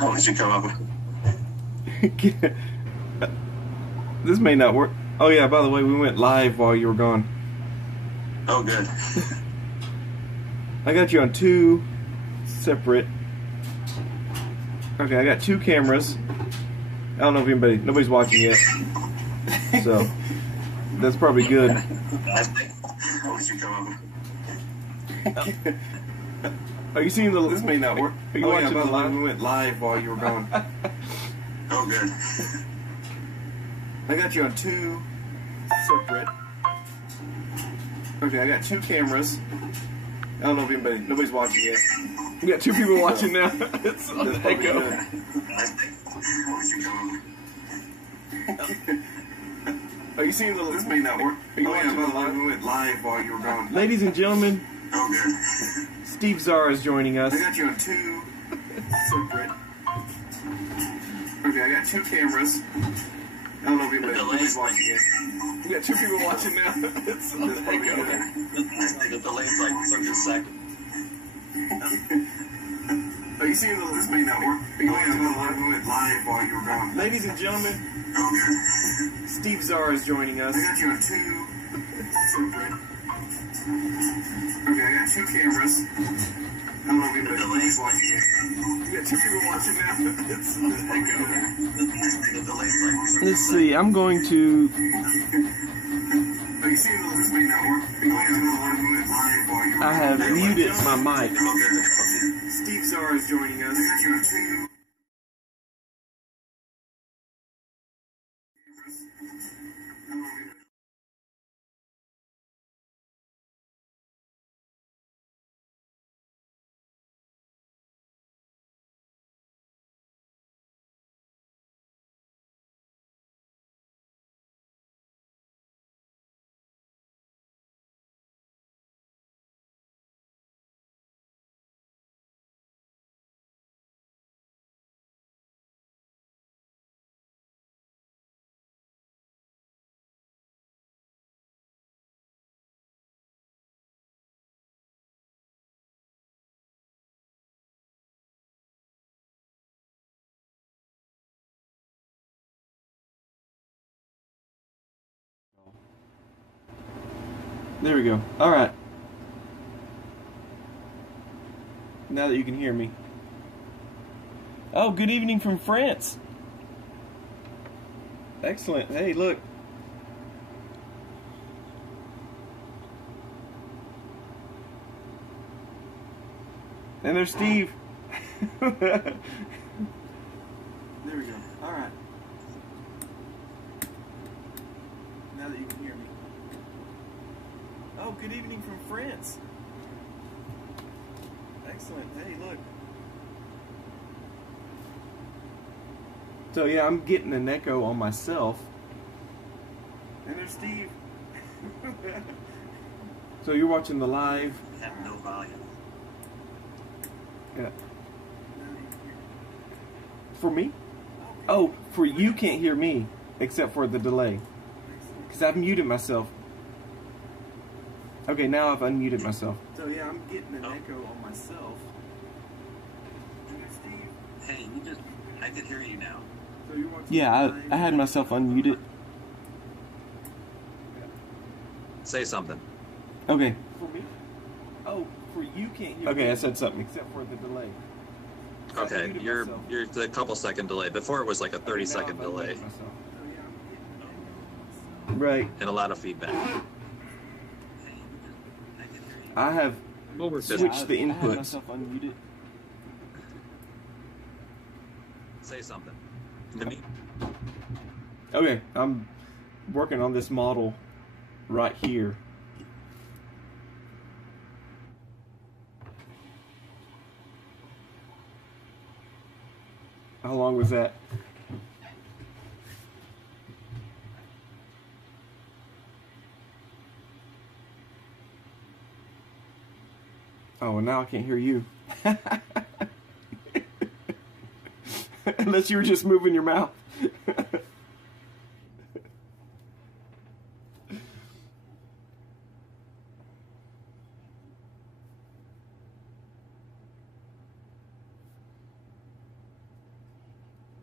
What would you come up with? This may not work. Oh yeah, by the way, we went live while you were gone. Oh, good. I got you on two separate. Okay, I got two cameras. I don't know if nobody's watching yet. So, that's probably good. What would you come up with? Are you seeing the... This may not work. Are you watching yeah, the live? We went live while you were gone. Oh, good. I got you on two separate. Okay, I got two cameras. I don't know if nobody's watching yet. We got two people watching now. It's on the echo. What would you come up with? Are you seeing the... This may not work. Are you watching the live? We went live while you were gone. Ladies and gentlemen, Oh, good. Steve Szara is joining us. I got you on two separate. Okay, I got two cameras. I don't know if nobody's watching yet. We got two people watching now. It's on the echo. The delay's like 30 seconds. Are you seeing the... This may not work. Are you watching the live? We went live while you were gone. Ladies and gentlemen, Oh, good. Steve Szara is joining us. I got you on two separate. Okay, I got two cameras. I don't know if nobody's watching yet. We got two people watching now. It's on the echo. The delay's like... Let's see, I'm going to... Are you seeing the... This may not work. We went live while you were I have muted my mic. Oh, good. Steve Szara is joining us. I got you on two. There we go. Alright. Now that you can hear me. Oh, good evening from France. Excellent. Hey, look. And there's Steve. There we go. Alright. Now that you can hear me. Oh, good evening from France. Excellent. Hey, look. So yeah, I'm getting an echo on myself. And there's Steve. So you're watching the live. Have no volume. Yeah. For me? Oh, for you can't hear me, except for the delay. Because I've muted myself. Okay, now I've unmuted myself. So yeah, I'm getting an echo on myself. Hey, I can hear you now. So you're watching yeah, I had myself unmuted. Say something. Okay. For me? Oh, for you can't hear me. Okay, I said something. Except for the delay. Okay, you're a couple second delay. Before it was like a 30-second delay. Right. And a lot of feedback. I have switched the inputs. I had myself unmuted. Say something. To me. Okay, I'm working on this model right here. How long was that? Oh, well, now I can't hear you. Unless you were just moving your mouth.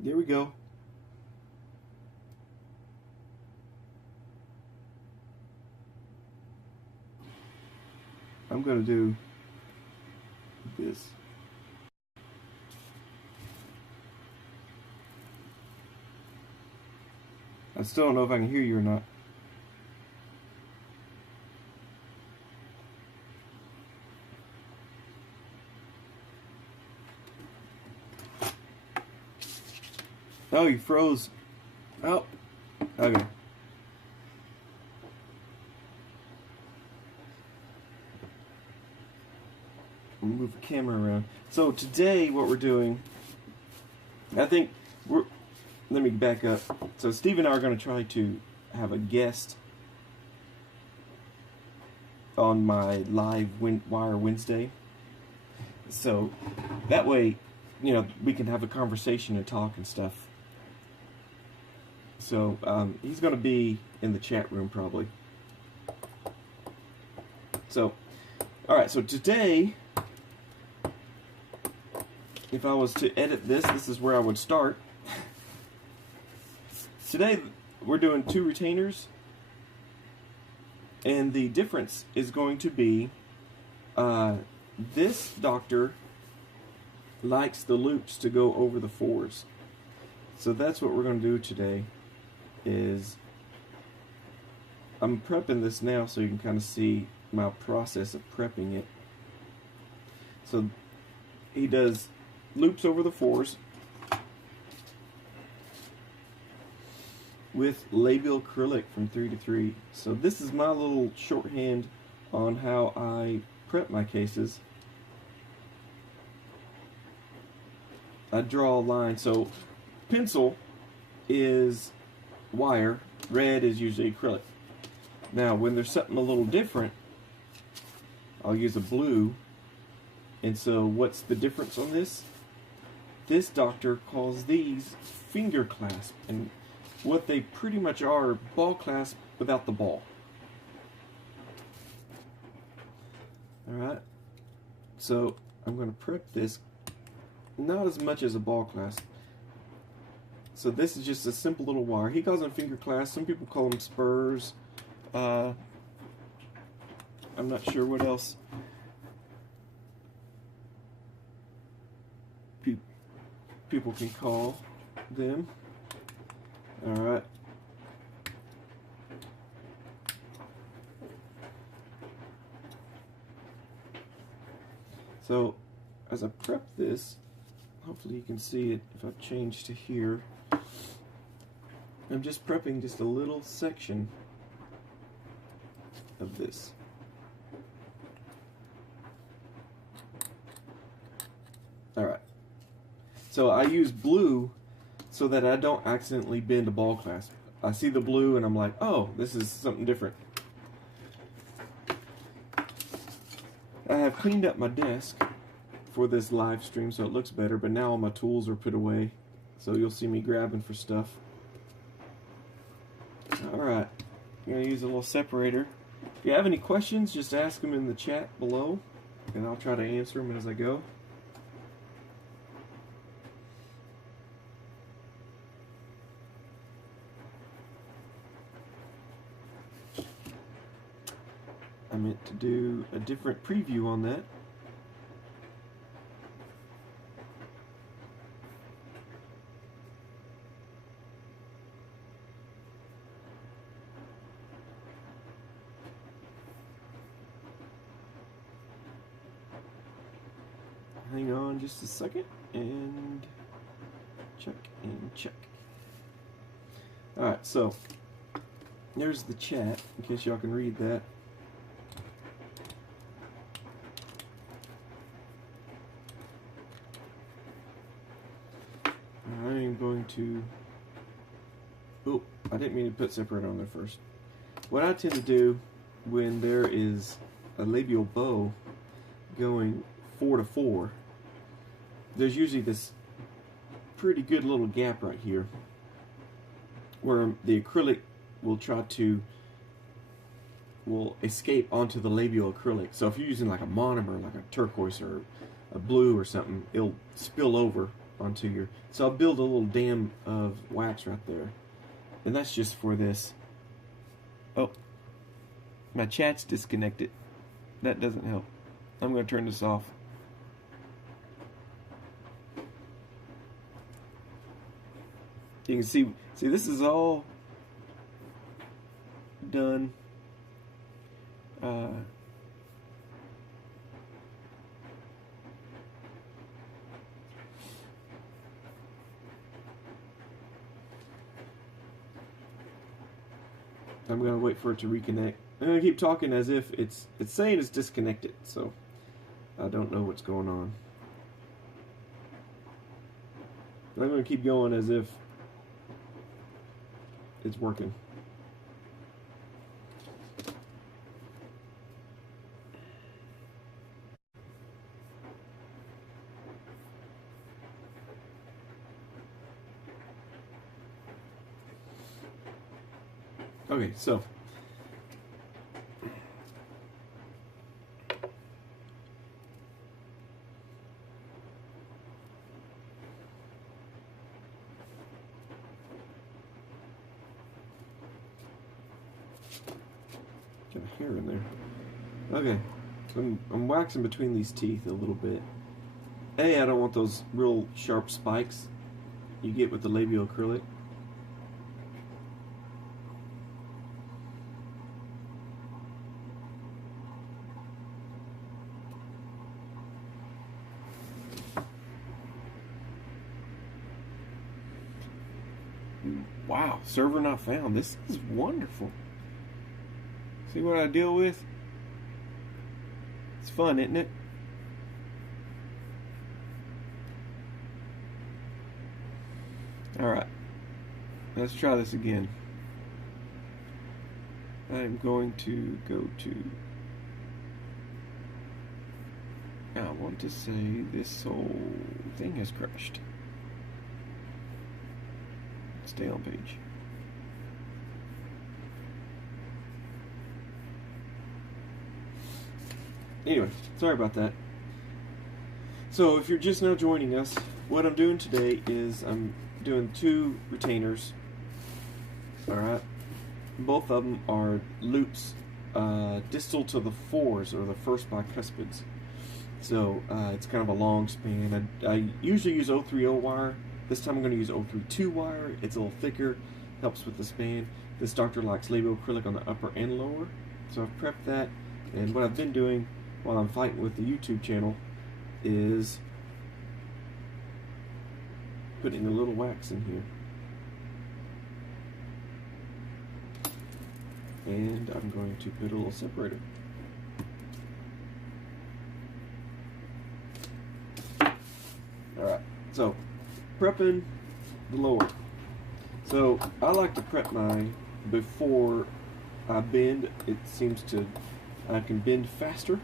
There we go. I'm going to do this. I still don't know if I can hear you or not. Oh, you froze. Oh, okay. Move the camera around. So today what we're doing, I think let me back up. So Steve and I are going to try to have a guest on my live Wire Wednesday. So that way, you know, we can have a conversation and talk and stuff. So he's going to be in the chat room probably. So, alright, so today, if I was to edit this, this is where I would start. Today, we're doing 2 retainers, and the difference is going to be, this doctor likes the loops to go over the 4s. So that's what we're going to do today, is I'm prepping this now so you can kind of see my process of prepping it. So he does loops over the 4s with labial acrylic from 3 to 3. So this is my little shorthand on how I prep my cases. I draw a line. So pencil is wire, red is usually acrylic. Now when there's something a little different, I'll use a blue. And so what's the difference on this? This doctor calls these finger clasp, and what they pretty much are ball clasp without the ball. Alright, so I'm going to prep this not as much as a ball clasp. So this is just a simple little wire. He calls them finger clasp. Some people call them spurs. I'm not sure what else people can call them. Alright. So as I prep this, hopefully you can see it if I change to here. I'm just prepping just a little section of this. Alright. So I use blue so that I don't accidentally bend a ball clasp. I see the blue and I'm like, oh, this is something different. I have cleaned up my desk for this live stream so it looks better, but now all my tools are put away. So you'll see me grabbing for stuff. Alright, I'm going to use a little separator. If you have any questions, just ask them in the chat below, and I'll try to answer them as I go. I meant to do a different preview on that. Hang on just a second and check and check. Alright, so there's the chat in case y'all can read that. I'm going to, oh, I didn't mean to put separator on there first. What I tend to do when there is a labial bow going 4 to 4, there's usually this pretty good little gap right here where the acrylic will escape onto the labial acrylic. So if you're using like a monomer, like a turquoise or a blue or something, it'll spill over onto your. So I'll build a little dam of wax right there, and that's just for this. Oh, my chat's disconnected. That doesn't help. I'm going to turn this off. You can see this is all done. I'm going to wait for it to reconnect. I'm going to keep talking as if it's saying it's disconnected, so I don't know what's going on. But I'm going to keep going as if it's working. Okay, so got a hair in there. Okay, so I'm waxing between these teeth a little bit. I don't want those real sharp spikes you get with the labial acrylic. Wow, server not found. This is wonderful. See what I deal with? It's fun, isn't it? Alright, let's try this again. I'm going to go to, I want to say this whole thing has crashed. Stay on page. Anyway, sorry about that. So if you're just now joining us, what I'm doing today is I'm doing 2 retainers. Alright. Both of them are loops distal to the 4s, or the first bicuspids. So it's kind of a long span. I usually use 030 wire. This time I'm going to use 032 wire. It's a little thicker, helps with the span. This doctor likes labial acrylic on the upper and lower. So I've prepped that, and what I've been doing while I'm fighting with the YouTube channel is putting a little wax in here. And I'm going to put a little separator. Alright, so prepping the lower. So I like to prep mine before I bend. It seems to, I can bend faster.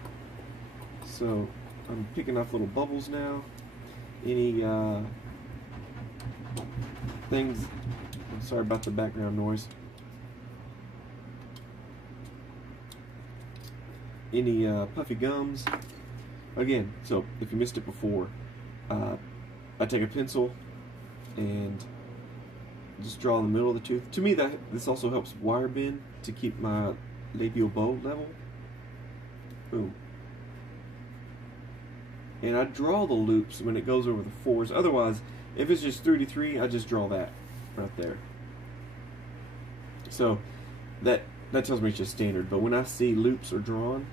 So I'm picking off little bubbles now. Any things, I'm sorry about the background noise. Any puffy gums. Again, so if you missed it before, I take a pencil and just draw in the middle of the tooth. To me, this also helps wire bend to keep my labial bow level. Boom. And I draw the loops when it goes over the 4s. Otherwise, if it's just 3 to 3, I just draw that right there. So that tells me it's just standard. But when I see loops are drawn,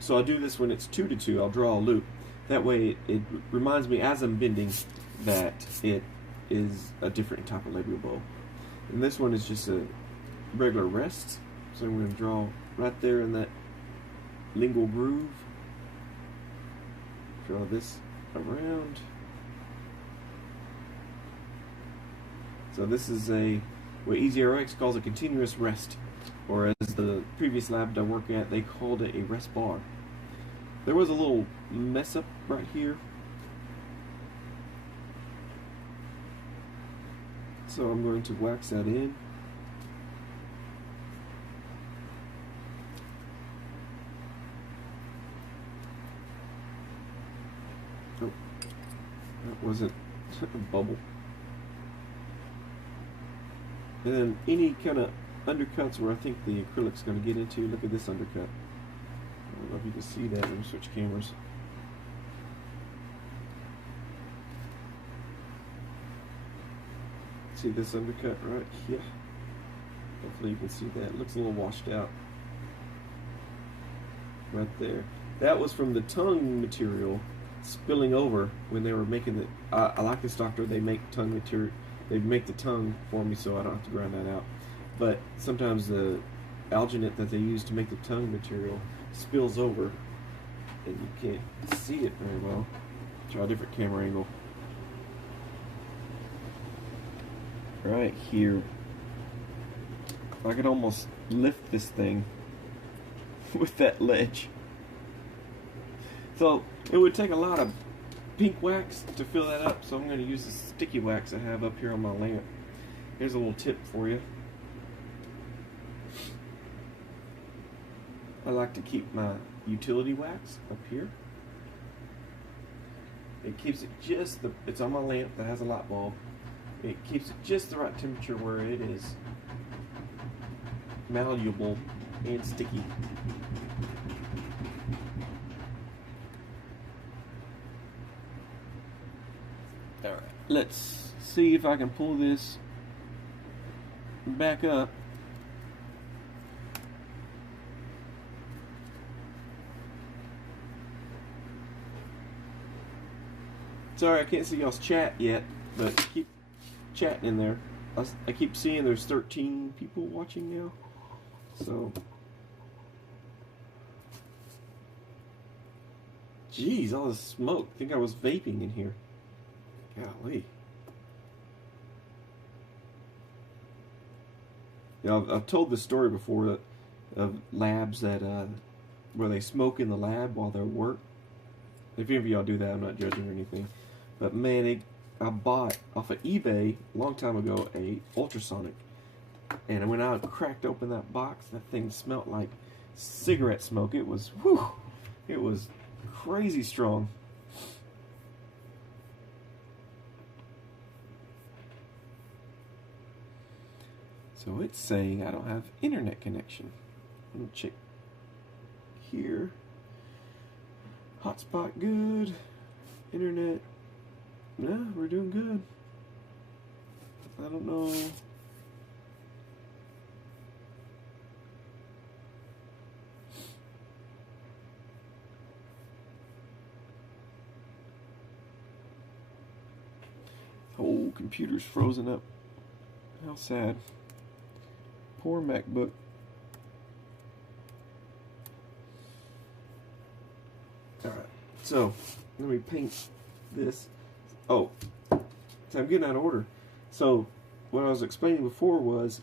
so I'll do this when it's 2 to 2. I'll draw a loop. That way, it reminds me as I'm bending that it is a different type of labial bow. And this one is just a regular rest. So I'm going to draw right there in that lingual groove. Draw this around. So this is what EasyRx calls a continuous rest, or as the previous lab I work at, they called it a rest bar. There was a little mess up right here, so I'm going to wax that in. Oh, that wasn't Bubble. And then any kind of undercuts where I think the acrylic's going to get into. Look at this undercut. I don't know if you can see that. Let me switch cameras. See this undercut right here? Hopefully you can see that. It looks a little washed out. Right there. That was from the tongue material spilling over when they were making the... I like this doctor. They make tongue material. They make the tongue for me so I don't have to grind that out. But sometimes the alginate that they use to make the tongue material spills over and you can't see it very well. Try a different camera angle. Right here. I could almost lift this thing with that ledge. So it would take a lot of pink wax to fill that up, so I'm going to use the sticky wax I have up here on my lamp. Here's a little tip for you. I like to keep my utility wax up here. It keeps it just the, it's on my lamp that has a light bulb. It keeps it just the right temperature where it is malleable and sticky. Alright, let's see if I can pull this back up. Sorry, I can't see y'all's chat yet, but keep chatting in there. I keep seeing there's 13 people watching now. So, geez, all this smoke. I think I was vaping in here. Golly. Yeah, I've told this story before of labs that where they smoke in the lab while they work. If any of y'all do that, I'm not judging or anything. But man, I bought off of eBay a long time ago a ultrasonic, and when I cracked open that box, that thing smelled like cigarette smoke. It was, whew, it was crazy strong. So it's saying I don't have internet connection. Let me check here. Hotspot good. Internet. Yeah, we're doing good. I don't know. Whole computer's frozen up. How sad. Poor MacBook. Alright, so let me paint this. Oh, so I'm getting out of order. So what I was explaining before was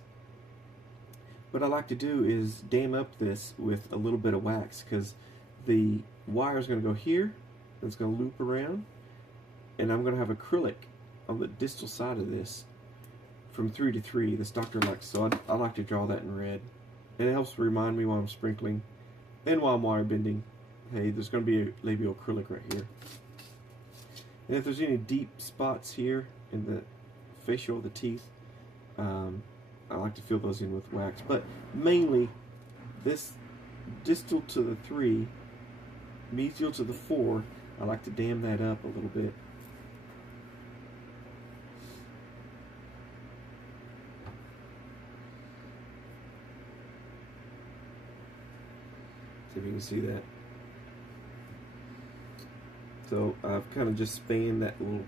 what I like to do is dam up this with a little bit of wax, because the wire is going to go here, and it's going to loop around, and I'm going to have acrylic on the distal side of this from 3 to 3. This doctor likes, so I like to draw that in red, and it helps remind me while I'm sprinkling and while I'm wire bending, hey, there's going to be a labial acrylic right here. And if there's any deep spots here in the facial of the teeth, I like to fill those in with wax. But mainly, this distal to the 3, mesial to the 4, I like to dam that up a little bit. See if you can see that. So I've kind of just spanned that little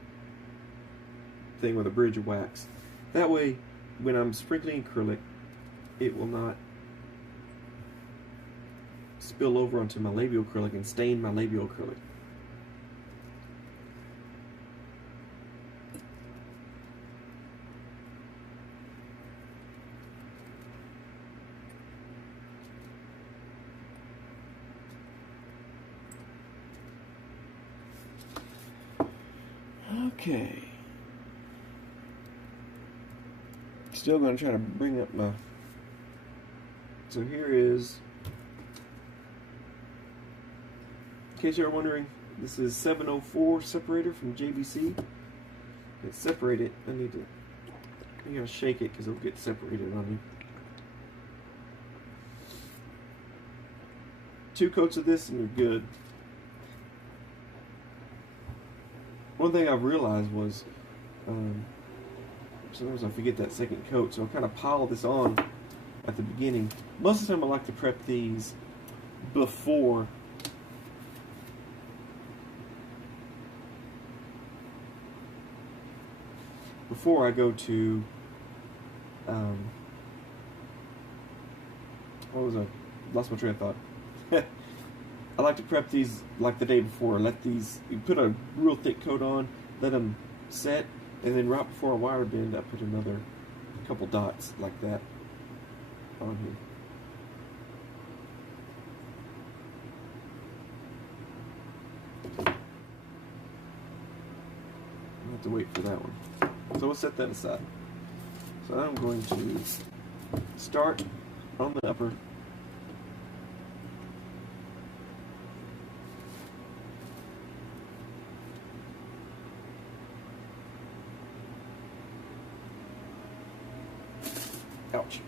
thing with a bridge of wax. That way, when I'm sprinkling acrylic, it will not spill over onto my labial acrylic and stain my labial acrylic. Okay. Still going to try to bring up my... So here is... In case you're wondering, this is 704 separator from JVC. get separated. You gotta shake it because it'll get separated on you. 2 coats of this and you're good. One thing I've realized was sometimes I forget that second coat, so I kind of pile this on at the beginning. Most of the time I like to prep these before I go to what was I? Lost my train of thought. I like to prep these like the day before. You put a real thick coat on, let them set, and then right before a wire bend, I put another couple dots like that on here. I have to wait for that one. So we'll set that aside. So I'm going to start on the upper. Ouch.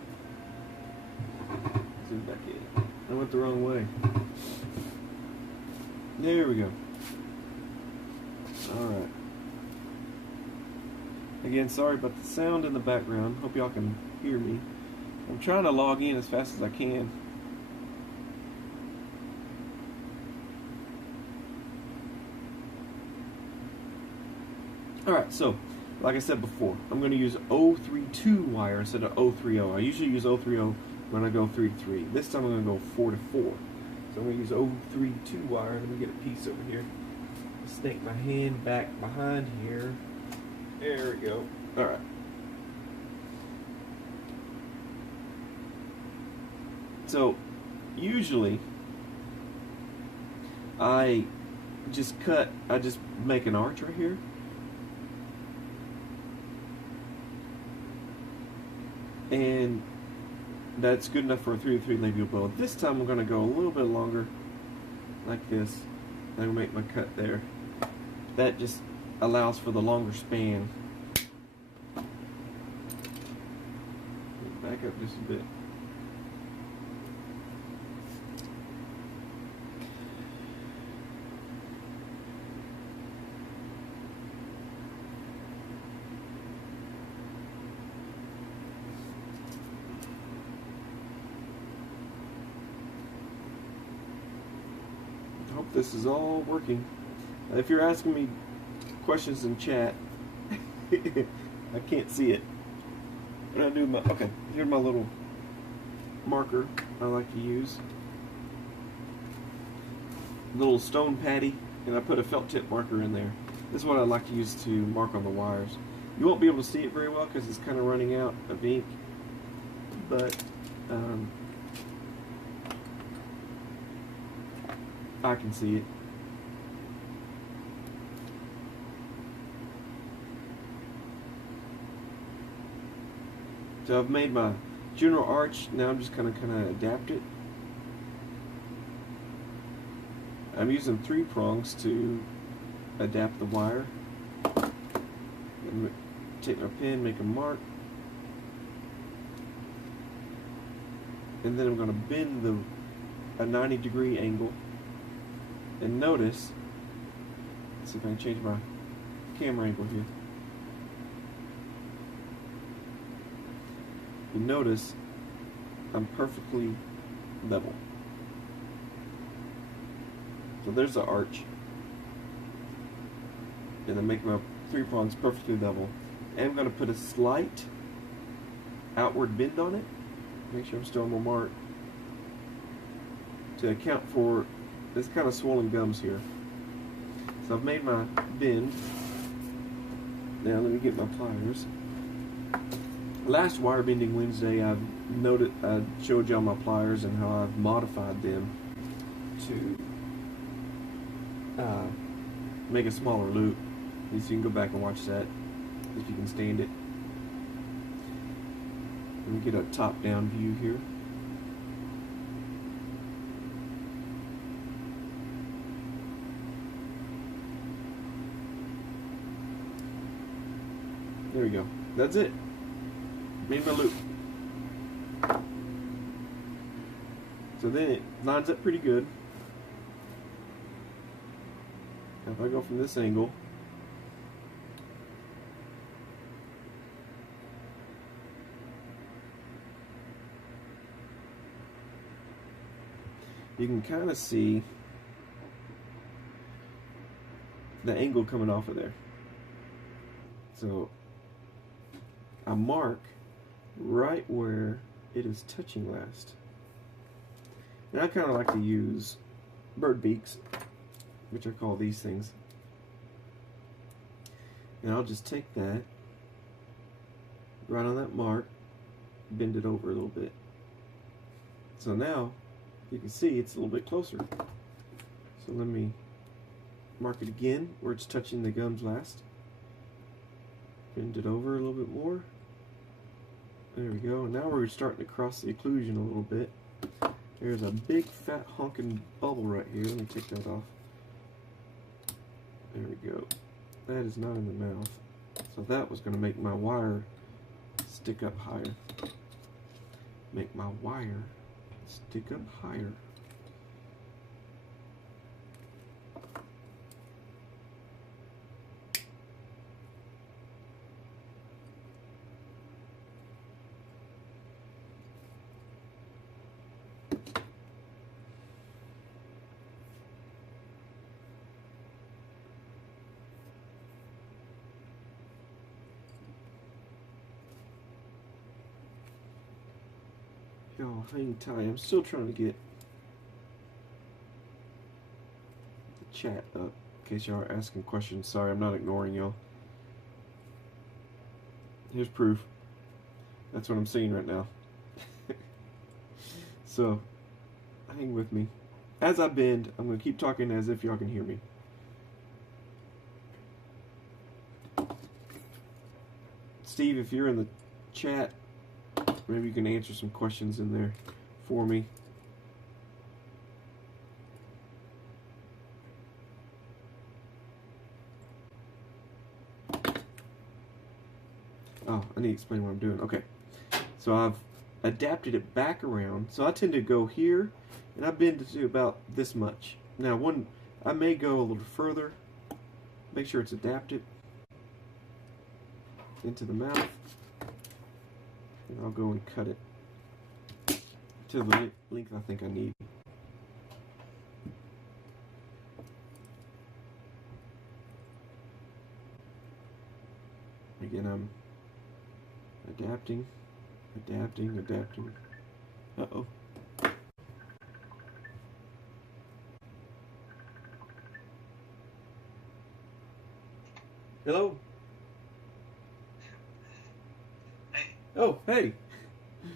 Zoom back in. I went the wrong way. There we go. Alright. Again, sorry about the sound in the background. Hope y'all can hear me. I'm trying to log in as fast as I can. Alright, so, like I said before, I'm going to use 032 wire instead of 030. I usually use 030 when I go 3 to 3. This time I'm going to go 4 to 4. So I'm going to use 032 wire. Let me get a piece over here. Snake my hand back behind here. There we go. Alright. So, usually, I just make an arch right here. And that's good enough for a 3 to 3 labial bow. This time I'm going to go a little bit longer, like this. I'm going to make my cut there. That just allows for the longer span. Back up just a bit. I hope this is all working. If you're asking me questions in chat, I can't see it. But I do my, okay, here's my little marker I like to use. Little stone patty, and I put a felt tip marker in there. This is what I like to use to mark on the wires. You won't be able to see it very well because it's kind of running out of ink, but I can see it. So I've made my general arch. Now I'm just going to kind of adapt it. I'm using 3 prongs to adapt the wire. And take my pen, make a mark, and then I'm going to bend a 90-degree angle. And notice, let's see if I can change my camera angle here. You notice I'm perfectly level. So there's the arch. And then make my 3 prongs perfectly level. And I'm going to put a slight outward bend on it. Make sure I'm still on my mark. To account for this kind of swollen gums here. So I've made my bend. Now let me get my pliers. Last wire bending Wednesday, I showed y'all my pliers and how I've modified them to make a smaller loop. At least you can go back and watch that if you can stand it. Let me get a top-down view here. There we go. That's it. Made my loop. So then it lines up pretty good. Now if I go from this angle, you can kind of see the angle coming off of there. So I mark right where it is touching last. And I kind of like to use bird beaks, which I call these things. And I'll just take that, right on that mark, bend it over a little bit. So now, you can see it's a little bit closer. So let me mark it again where it's touching the gums last. Bend it over a little bit more. There we go. And now we're starting to cross the occlusion a little bit. There's a big fat honking bubble right here. Let me take that off. There we go. That is not in the mouth. So that was going to make my wire stick up higher. Make my wire stick up higher. Y'all hang tight. I'm still trying to get the chat up in case y'all are asking questions. Sorry, I'm not ignoring y'all. Here's proof. That's what I'm seeing right now. So, hang with me. As I bend, I'm going to keep talking as if y'all can hear me. Steve, if you're in the chat, maybe you can answer some questions in there for me. Oh, I need to explain what I'm doing. Okay. So I've adapted it back around. So I tend to go here, and I bend it to about this much. Now, I may go a little further. Make sure it's adapted into the mouth. And I'll go and cut it to the length I think I need. Again, I'm adapting. Uh-oh. Hello? Oh, hey. You're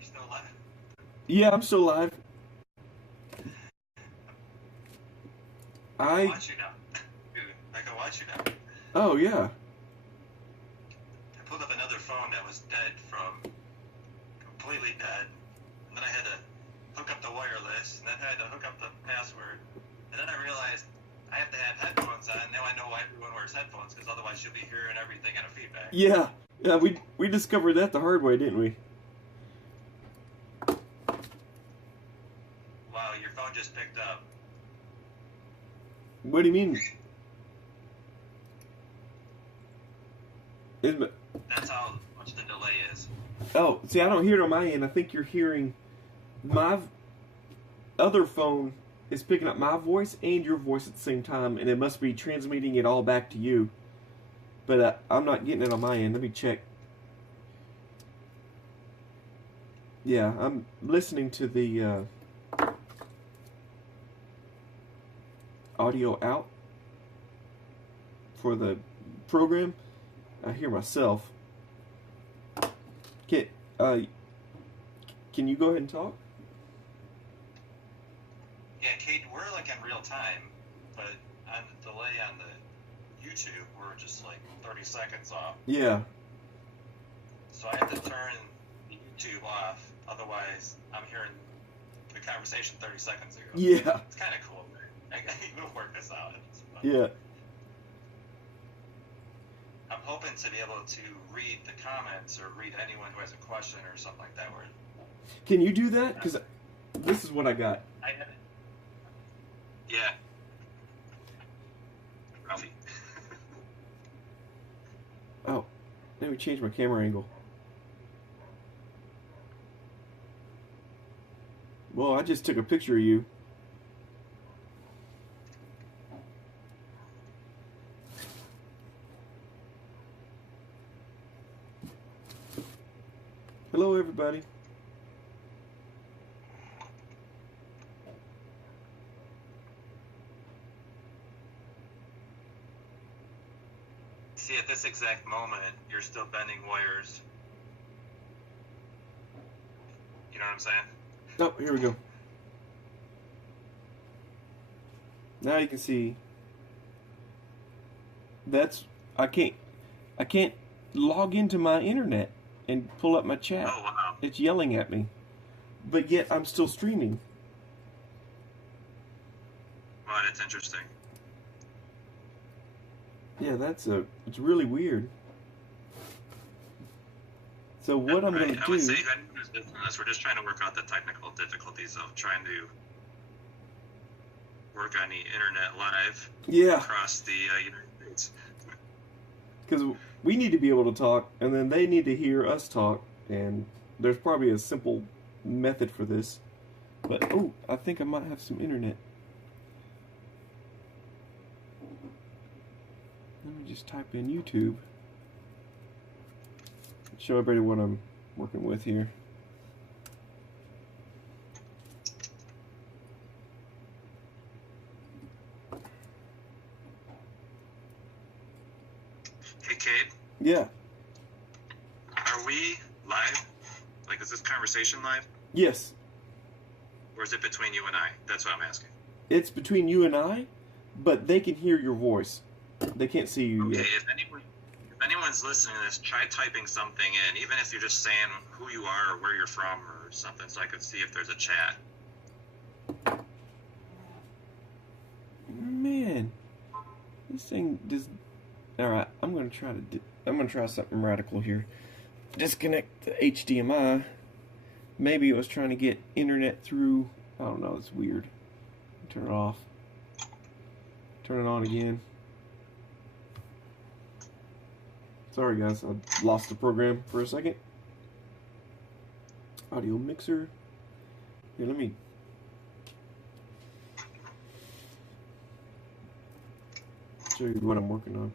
still alive? Yeah, I'm still alive. I can watch you now. Dude, I can watch you now. Oh, yeah. I pulled up another phone that was dead from completely dead. And then I had to hook up the wireless, and then I had to hook up the password. And then I realized I have to have headphones on. Now I know why everyone wears headphones, because otherwise you'll be hearing everything in a feedback. Yeah. Yeah, we discovered that the hard way, didn't we? Wow, your phone just picked up. What do you mean? That's how much the delay is. Oh, see, I don't hear it on my end. I think you're hearing my other phone is picking up my voice and your voice at the same time, and it must be transmitting it all back to you. But I'm not getting it on my end. Let me check. Yeah, I'm listening to the audio out for the program. I hear myself. Can you go ahead and talk? Yeah, Kate, we're like in real time, but on the delay on the YouTube, we're just like 30 seconds off. Yeah. So I have to turn the YouTube off, otherwise I'm hearing the conversation 30 seconds ago. Yeah. It's kind of cool. We'll work this out. Yeah. I'm hoping to be able to read the comments or read anyone who has a question or something like that. Where Can you do that? Because this is what I got. I have it. Yeah. Ralphie. Oh, let me change my camera angle. Well, I just took a picture of you. Hello, everybody. See, at this exact moment, you're still bending wires. You know what I'm saying? Oh, here we go. Now you can see. I can't log into my internet and pull up my chat. Oh, wow. It's yelling at me. But yet I'm still streaming. Well, that's interesting. Yeah, it's really weird. So what I'm going to do... I would say, if anyone is listening to this, we're just trying to work out the technical difficulties of trying to work on the internet live across the United States. Because we need to be able to talk, and then they need to hear us talk, and there's probably a simple method for this. But, oh, I think I might have some internet. Let me just type in YouTube. Show everybody what I'm working with here. Hey, Cade. Yeah. Are we live? Like, is this conversation live? Yes. Or is it between you and I? That's what I'm asking. It's between you and I, but they can hear your voice. They can't see you Okay, yet. if anyone's listening to this, try typing something in, even if you're just saying who you are or where you're from or something, so I could see if there's a chat. Man, this thing does. All right, I'm gonna try something radical here. Disconnect the HDMI. Maybe it was trying to get internet through. I don't know. It's weird. Turn it off. Turn it on again. Sorry guys, I lost the program for a second. Audio mixer. Here, let me. Show you what I'm working on.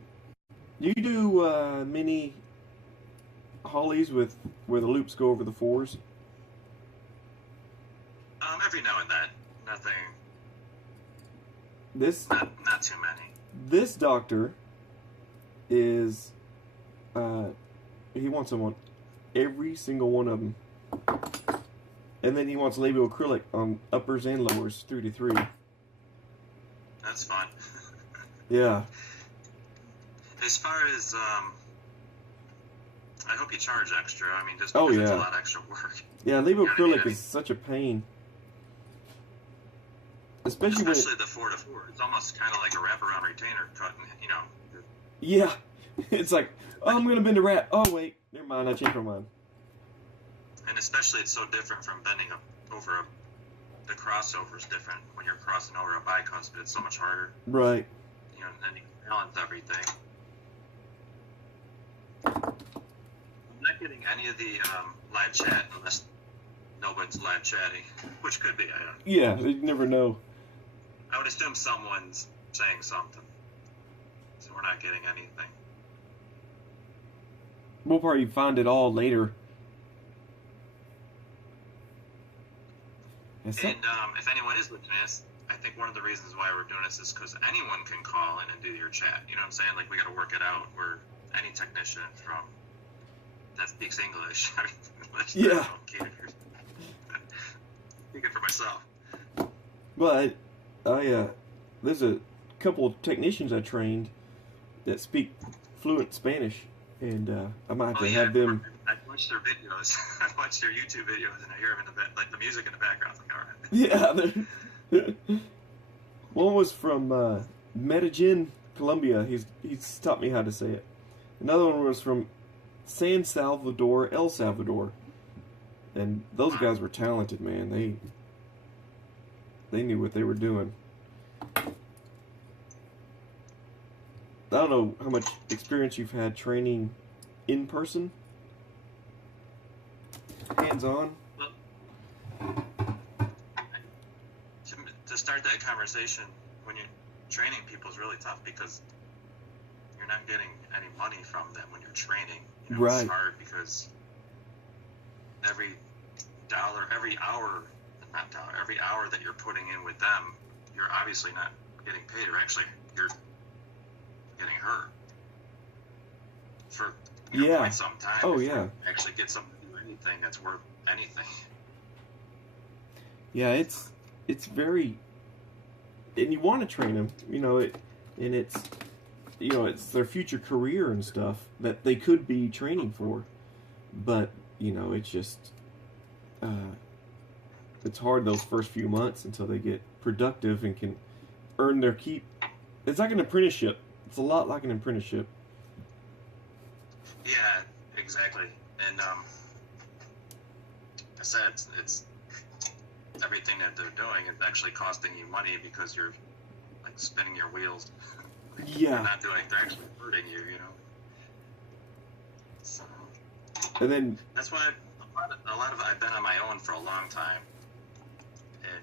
You do mini hawleys with where the loops go over the fours? Every now and then. Nothing. Not too many. This doctor is he wants them on every single one of them, and then he wants labial acrylic on uppers and lowers 3 to 3. That's fun. Yeah. As far as I hope you charge extra. I mean, just Oh, because it's a yeah. lot of extra work. Yeah, labial You know what I mean? acrylic is such a pain. Especially the 4 to 4. It's almost kind of like a wraparound retainer cutting, you know. Yeah. It's like, oh, I'm going to bend a rat. Oh, wait. Never mind. I changed my mind. And especially it's so different from bending over the crossover is different. When you're crossing over a bicuspid, it's so much harder. Right. You know, and then you can balance everything. I'm not getting any of the live chat unless nobody's live chatting, which could be, I don't know. Yeah, you never know. I would assume someone's saying something. So we're not getting anything. We'll probably find it all later. And if anyone is listening to this, I think one of the reasons why we're doing this is because anyone can call in and do your chat. You know what I'm saying? Like, we got to work it out where any technician from that speaks English. I mean, Yeah. Speaking for myself. But there's a couple of technicians I trained that speak fluent Spanish, and I might have to have them. I watch their videos. I watch their YouTube videos, and I hear them in the like the music in the background. Like, all right. Yeah. One was from Medellin, Colombia. He's taught me how to say it. Another one was from San Salvador, El Salvador. And those guys were talented, man. They knew what they were doing. I don't know how much experience you've had training in person. Hands-on. Well, to start that conversation, when you're training people is really tough because you're not getting any money from them when you're training. You know, Right. It's hard because every hour that you're putting in with them, you're obviously not getting paid, or actually you're getting hurt for quite some time. Oh, before yeah. you actually get someone to do anything that's worth anything. Yeah, it's very, and you want to train them, it's their future career and stuff that they could be training for, but it's just, it's hard those first few months until they get productive and can earn their keep. It's like an apprenticeship. It's a lot like an apprenticeship. Yeah, exactly. And I said it's everything that they're doing is actually costing you money because you're like spinning your wheels. Yeah. They're actually hurting you, So, And then that's why I've been on my own for a long time, and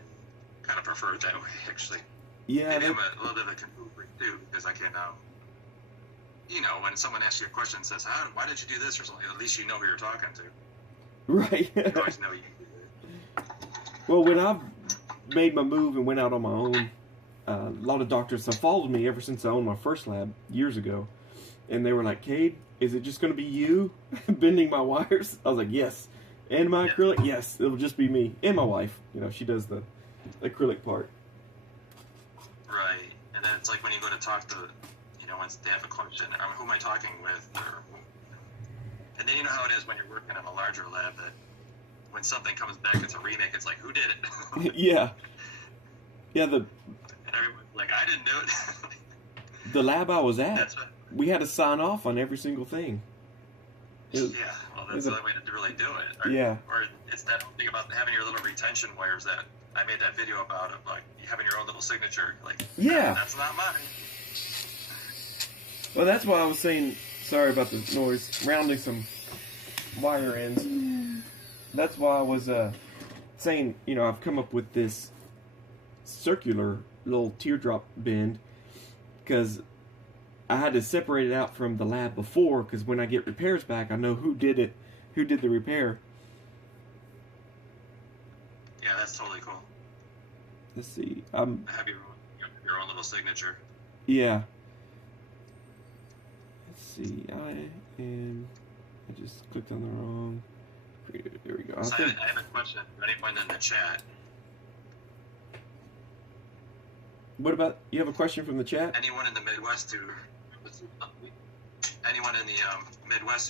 kind of prefer it that way, actually. yeah, Maybe I'm a little bit of a control freak too, because I can, when someone asks you a question and says, why did you do this or something, at least you know who you're talking to. right. You always know you did it. Well, when I've made my move and went out on my own, a lot of doctors have followed me ever since I owned my first lab years ago. And they were like, Cade, is it just going to be you bending my wires? I was like, yes. And my acrylic? Yes, it'll just be me. And my wife. She does the acrylic part. Right. And then it's like when you go to talk to, once they have a question, or who am I talking with? And then you know how it is when you're working in a larger lab that when something comes back, it's a remake. It's like, who did it? Yeah. Yeah, And everyone's like, I didn't do it. the lab I was at, That's what, we had to sign off on every single thing. well, that's the only way to really do it. Or, Yeah. Or it's that whole thing about having your little retention wires that I made that video about of like having your own little signature. Like, Yeah. That's not mine. Well, that's why I was saying, sorry about the noise, rounding some wire ends. That's why I was saying, I've come up with this circular little teardrop bend because I had to separate it out from the lab before, because when I get repairs back, I know who did the repair. Yeah, that's totally cool. Let's see. Have your own little signature. Yeah. Let's see. I just clicked on the wrong. There we go. So I have a question for anyone in the chat. What about, you have a question from the chat? Anyone in the Midwest who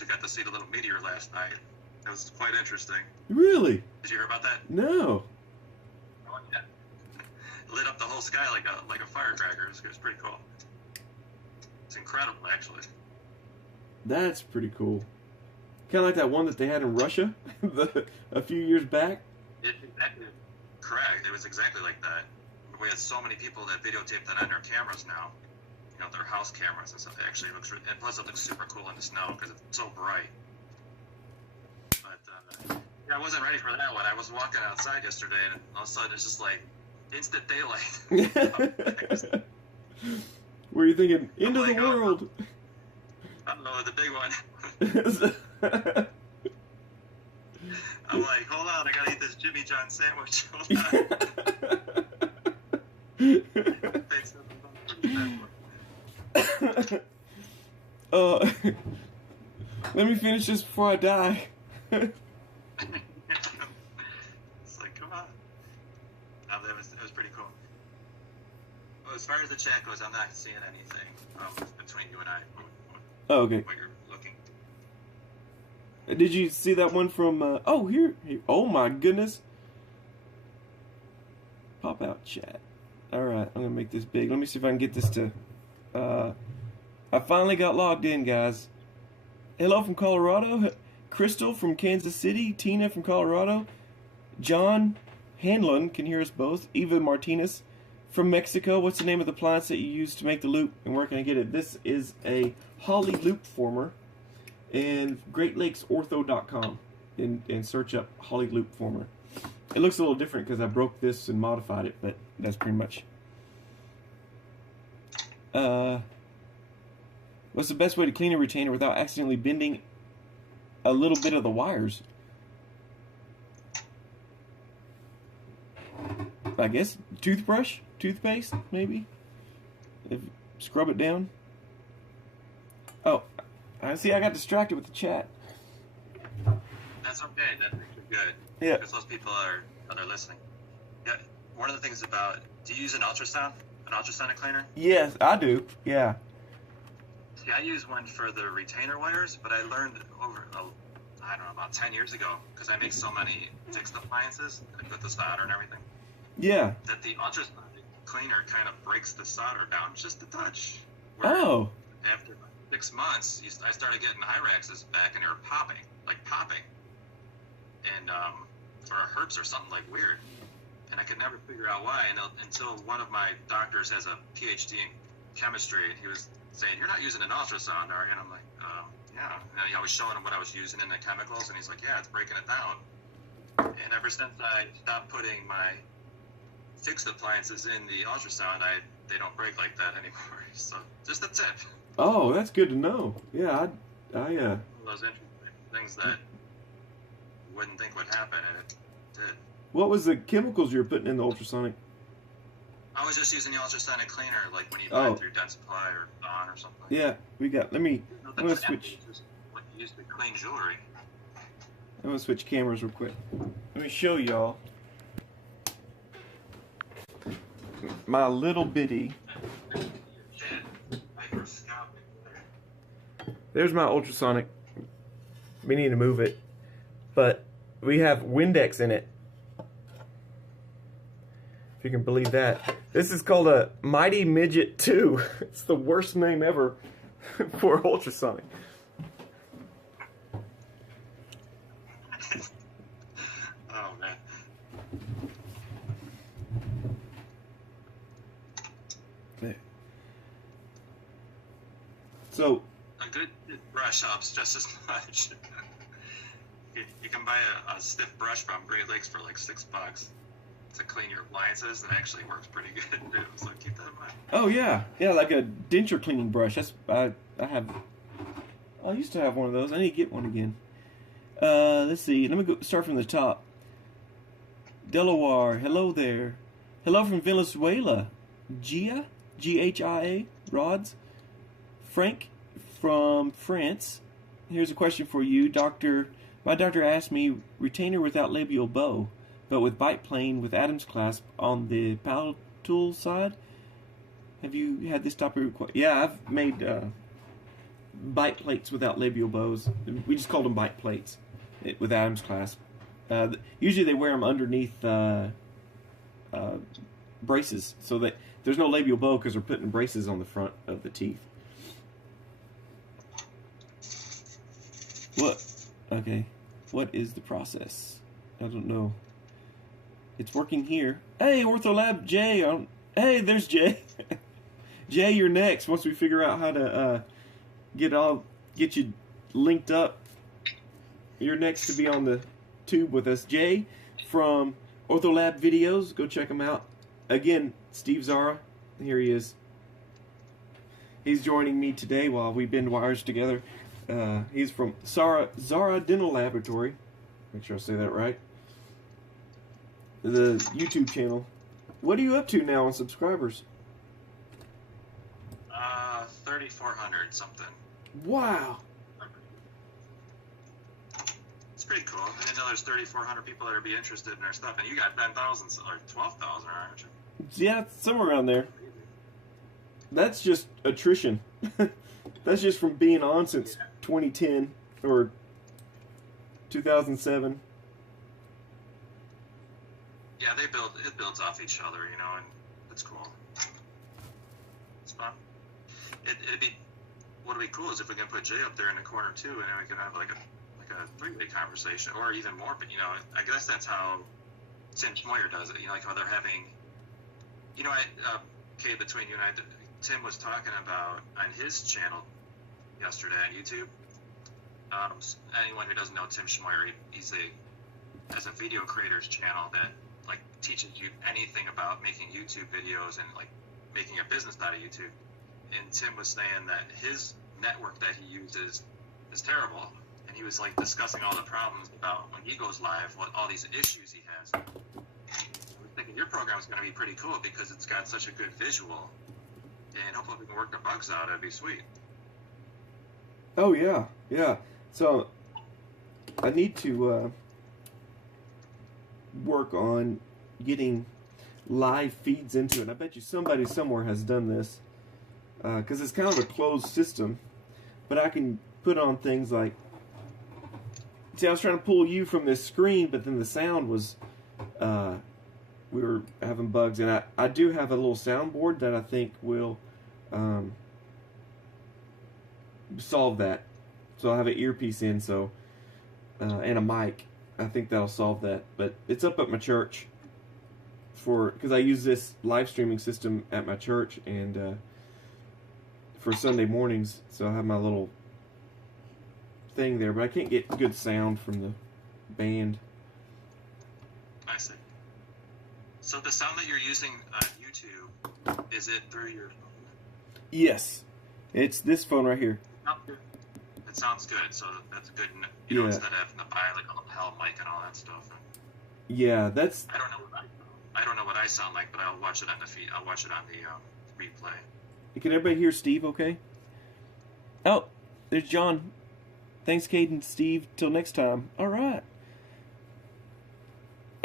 got to see the little meteor last night? It was quite interesting. Really? Did you hear about that? No. Oh, yeah. Lit up the whole sky like a firecracker. It was pretty cool. It's incredible, actually. That's pretty cool. Kind of like that one that they had in Russia a few years back. Correct. It was exactly like that. We had so many people that videotaped that on their cameras now. Their house cameras and stuff. It actually looks, and plus it looks super cool in the snow because it's so bright. But I wasn't ready for that one. I was walking outside yesterday, and all of a sudden it's just like instant daylight. Were you thinking, end of the like, world? Oh, the big one. I'm like, hold on, I gotta eat this Jimmy John sandwich. Hold on. Let me finish this before I die. It's like, come on. It was pretty cool. Well, as far as the chat goes, I'm not seeing anything between you and I. Oh, okay. What you're looking. Did you see that one from, here. Oh my goodness. Pop out chat. Alright, I'm gonna make this big. Let me see if I can get this to, I finally got logged in, guys. hello from Colorado. Crystal from Kansas City. Tina from Colorado. John Hanlon can hear us both. Eva Martinez from Mexico. What's the name of the appliance that you use to make the loop, and where can I get it? This is a Hawley loop former, and GreatLakesOrtho.com, and search up Hawley loop former. It looks a little different because I broke this and modified it, but that's pretty much. What's the best way to clean a retainer without accidentally bending a little bit of the wires? I guess toothbrush, toothpaste, maybe. Scrub it down. Oh, I see. I got distracted with the chat. That's okay. That makes you good. Yeah. Because those people are listening. Yeah. One of the things about, do you use an ultrasonic cleaner? Yes, I do. Yeah. See, I use one for the retainer wires, but I learned over, I don't know, about 10 years ago, because I make so many fixed appliances, I put the solder and everything. Yeah. That the ultrasonic cleaner kind of breaks the solder down just a touch. Where Oh. After 6 months, I started getting Hyraxes back, and they were popping. And for herpes or something like weird. And I could never figure out why until one of my doctors has a PhD in chemistry, and he was saying, "You're not using an ultrasound, are you?" And I'm like, yeah. And I was showing him what I was using in the chemicals, and he's like, "Yeah, it's breaking it down." And ever since I stopped putting my fixed appliances in the ultrasound, they don't break like that anymore. So just a tip. Oh, that's good to know. Yeah, I One of those interesting things that you wouldn't think would happen, and it did. What was the chemicals you were putting in the ultrasonic? I was just using the ultrasonic cleaner, like when you buy it through Dentsply or Dawn or something. Yeah, we got. I'm gonna switch. What you use to clean jewelry. I'm gonna switch cameras real quick. Let me show y'all my little bitty. There's my ultrasonic. We need to move it, but we have Windex in it. If you can believe that. This is called a Mighty Midget 2. It's the worst name ever for ultrasonic. Oh, man. There. So, a good brush helps just as much. You can buy a stiff brush from Great Lakes for like $6 to clean your appliances, and it actually works pretty good too. So keep that in mind. oh yeah, like a denture cleaning brush. That's I used to have one of those. I need to get one again. Let's see. Let me start from the top. Delaware, hello there. Hello from Venezuela. Gia, Ghia, Rods. Frank from France. Here's a question for you, Doctor. My doctor asked me retainer without labial bow, but with bite plane with Adam's clasp on the palatal side. Have you had this type of request? Yeah, I've made bite plates without labial bows. We just called them bite plates with Adam's clasp. Usually they wear them underneath braces, so that there's no labial bow because they're putting braces on the front of the teeth. What? Okay. What is the process? I don't know. It's working here. Hey, OrthoLab Jay. Hey, there's Jay. Jay, you're next. Once we figure out how to get you linked up, you're next to be on the tube with us. Jay from OrthoLab Videos. Go check him out. Again, Steve Szara. Here he is. He's joining me today while we bend wires together. He's from Szara Dental Laboratory. Make sure I say that right. The YouTube channel. What are you up to now on subscribers? 3,400 something. Wow. It's pretty cool. I didn't know there's 3,400 people that would be interested in our stuff, and you got 10,000 or 12,000, aren't you? Yeah, somewhere around there. That's just attrition. That's just from being on since 2010 or 2007. Yeah, it builds off each other, you know, and it's cool. It's fun. It'd be what'll be cool is if we can put Jay up there in the corner too, and then we can have like a three-way conversation, or even more. But I guess that's how Tim Schmoyer does it. Like how they're having, Kate, between you and I, Tim was talking about on his channel yesterday on YouTube. Anyone who doesn't know Tim Schmoyer, has a video creators channel that like teaches you anything about making YouTube videos and like making a business out of YouTube. And Tim was saying that his network that he uses is terrible, and he was like discussing all the problems about when he goes live, what all these issues he has. I was thinking your program is going to be pretty cool because it's got such a good visual, and hopefully we can work the bugs out. That'd be sweet. Oh yeah, yeah. So I need to work on getting live feeds into it. I bet you somebody somewhere has done this because it's kind of a closed system. But I can put on things like, see, I was trying to pull you from this screen, but then the sound was, we were having bugs, and I do have a little soundboard that I think will solve that. So I'll have an earpiece in, so and a mic. I think that'll solve that. But it's up at my church because I use this live streaming system at my church and for Sunday mornings. So I have my little thing there, but I can't get good sound from the band. I see. So the sound that you're using on YouTube, is it through your phone? Yes, it's this phone right here. It sounds good, so that's good. Yeah. Instead of having to buy like a lapel mic and all that stuff. Yeah, that's. I don't know what I sound like, but I'll watch it on the feed. I'll watch it on the replay. Can everybody hear Steve? Okay. Oh, there's John. Thanks, Kate and Steve. Till next time. All right.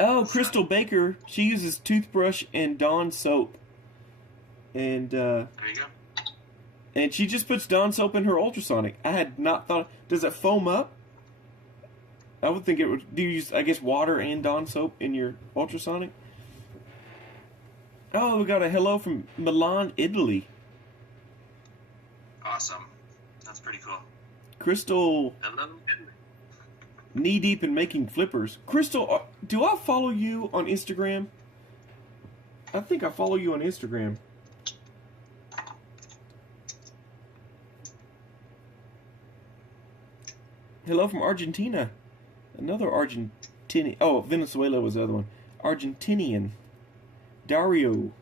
Oh, Crystal Baker. She uses toothbrush and Dawn soap. And there you go. And she just puts Dawn soap in her ultrasonic. I had not thought. Does it foam up? I would think it would. Do you use, I guess, water and Dawn soap in your ultrasonic? Oh, we got a hello from Milan, Italy. Awesome. That's pretty cool. Crystal. Hello. Knee deep in making flippers. Crystal, do I follow you on Instagram? I think I follow you on Instagram. Hello from Argentina. Another Argentinian. Oh, Venezuela was the other one. Argentinian. Dario.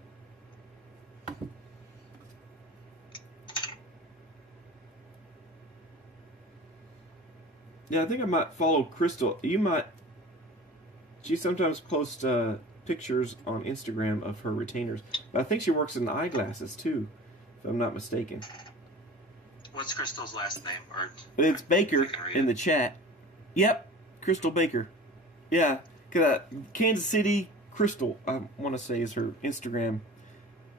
Yeah, I think I might follow Crystal. You might. She sometimes posts pictures on Instagram of her retainers. But I think she works in the eyeglasses too, if I'm not mistaken. What's Crystal's last name? Or it's Baker in the chat. Yep, Crystal Baker. Yeah, Kansas City Crystal, I want to say, is her Instagram.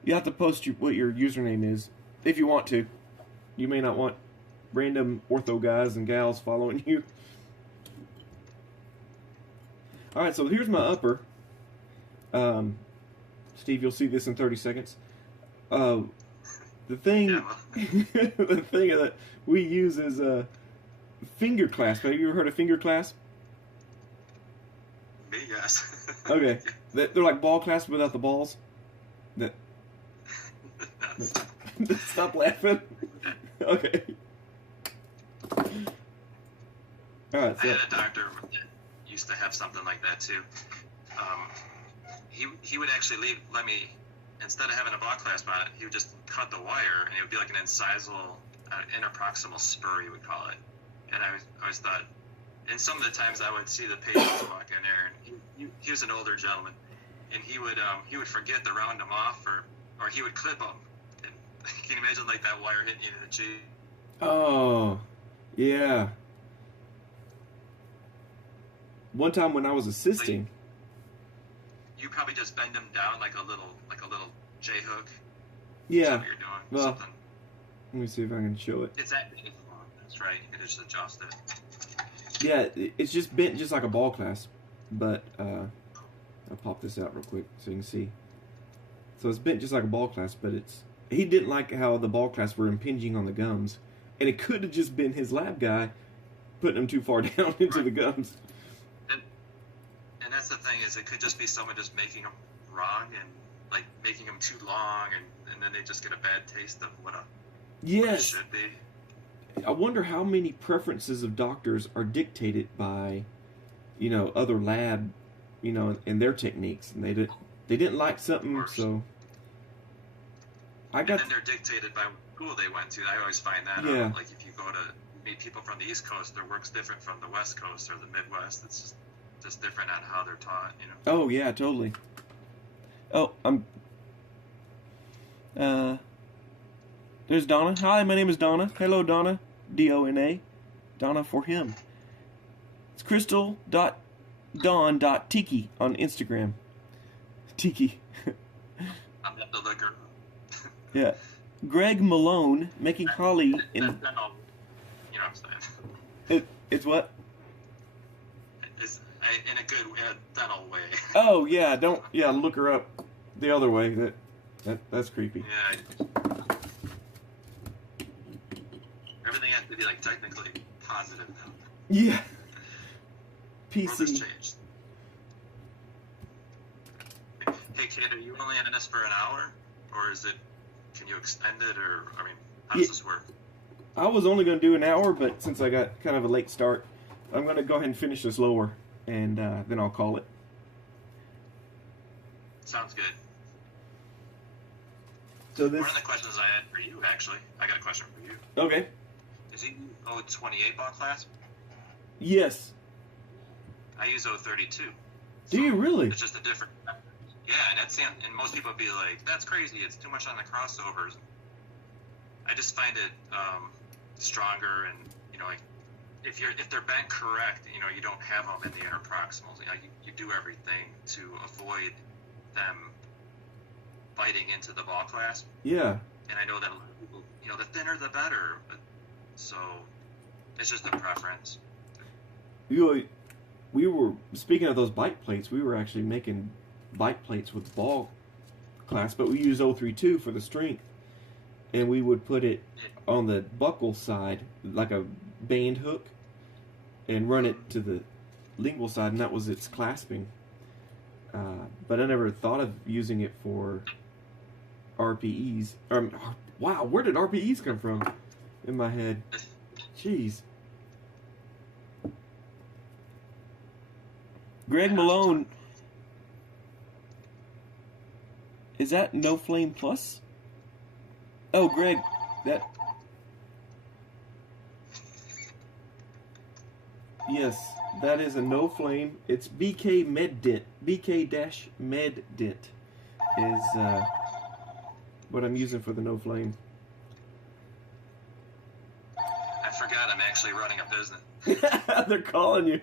You have to post what your username is if you want to. You may not want random ortho guys and gals following you. Alright, so here's my upper. Steve, you'll see this in 30 seconds. The thing the thing that we use is a finger clasp. Have you ever heard of finger clasp? Me, yes. Okay. They're like ball clasps without the balls. Stop laughing. Okay. Alright, I so had a doctor that used to have something like that too. He would actually let me, instead of having a ball clasp on it, he would just cut the wire, and it would be like an incisal, interproximal spur, you would call it. And I always thought, and some of the times I would see the patients walk in there, and he was an older gentleman, and he would forget to round them off, or he would clip them. And can you imagine like that wire hitting you in the cheek? Oh, yeah. One time when I was assisting, you probably just bend them down like a little J hook. yeah. What you're doing. Well, Something. let me see if I can show it. It's that big. That's right. You can just adjust it. Yeah, it's just bent just like a ball clasp, but I'll pop this out real quick so you can see. So it's bent just like a ball clasp, but he didn't like how the ball clasps were impinging on the gums, and it could have just been his lab guy putting him too far down into the gums. And that's the thing, is it could just be someone just making them wrong and like making them too long, and then they just get a bad taste of what it should be. I wonder how many preferences of doctors are dictated by, other lab, and their techniques, and they didn't like something, so. And then they're dictated by what school they went to. I always find that out. Like if you go to meet people from the East Coast, their work's different from the West Coast or the Midwest. It's just different on how they're taught, Oh yeah, totally. Oh, there's Donna. Hi, my name is Donna. Hello, Donna. Donna. Donna for him. It's crystal.dawn.tiki on Instagram. Tiki. I'm at the liquor. Yeah. Greg Malone making Holly in. You know what I'm saying? It's what? It's in a good dental way. Oh yeah, look her up the other way. That's creepy. Yeah. Everything has to be like technically positive now. Yeah. World has PC. changed. Hey kid, are you only in this for an hour, or can you extend it, or how does this work? I was only going to do an hour, but since I got kind of a late start, I'm going to go ahead and finish this lower, and then I'll call it. Sounds good. So One of the questions I had for you, actually, I got a question for you. Okay. Is he 028 ball class? Yes. I use 032. Do you really? It's just a different. Yeah, and most people would be like, "That's crazy. It's too much on the crossovers." I just find it stronger, and like if they're bent correct, you don't have them in the interproximals. You do everything to avoid them biting into the ball clasp. Yeah. And I know that a lot of people, the thinner the better. So it's just a preference. We were speaking of those bite plates. We were actually making bite plates with ball clasp, but we use 032 for the strength, and we would put it on the buccal side like a band hook, and run it to the lingual side, and that was its clasping. But I never thought of using it for RPEs. Wow, where did RPEs come from in my head? Jeez. Greg Malone, is that No Flame Plus? Oh, Greg, yes, that is a No Flame. It's BK Meddent. BK-Meddent is what I'm using for the No Flame. I forgot I'm actually running a business. They're calling you.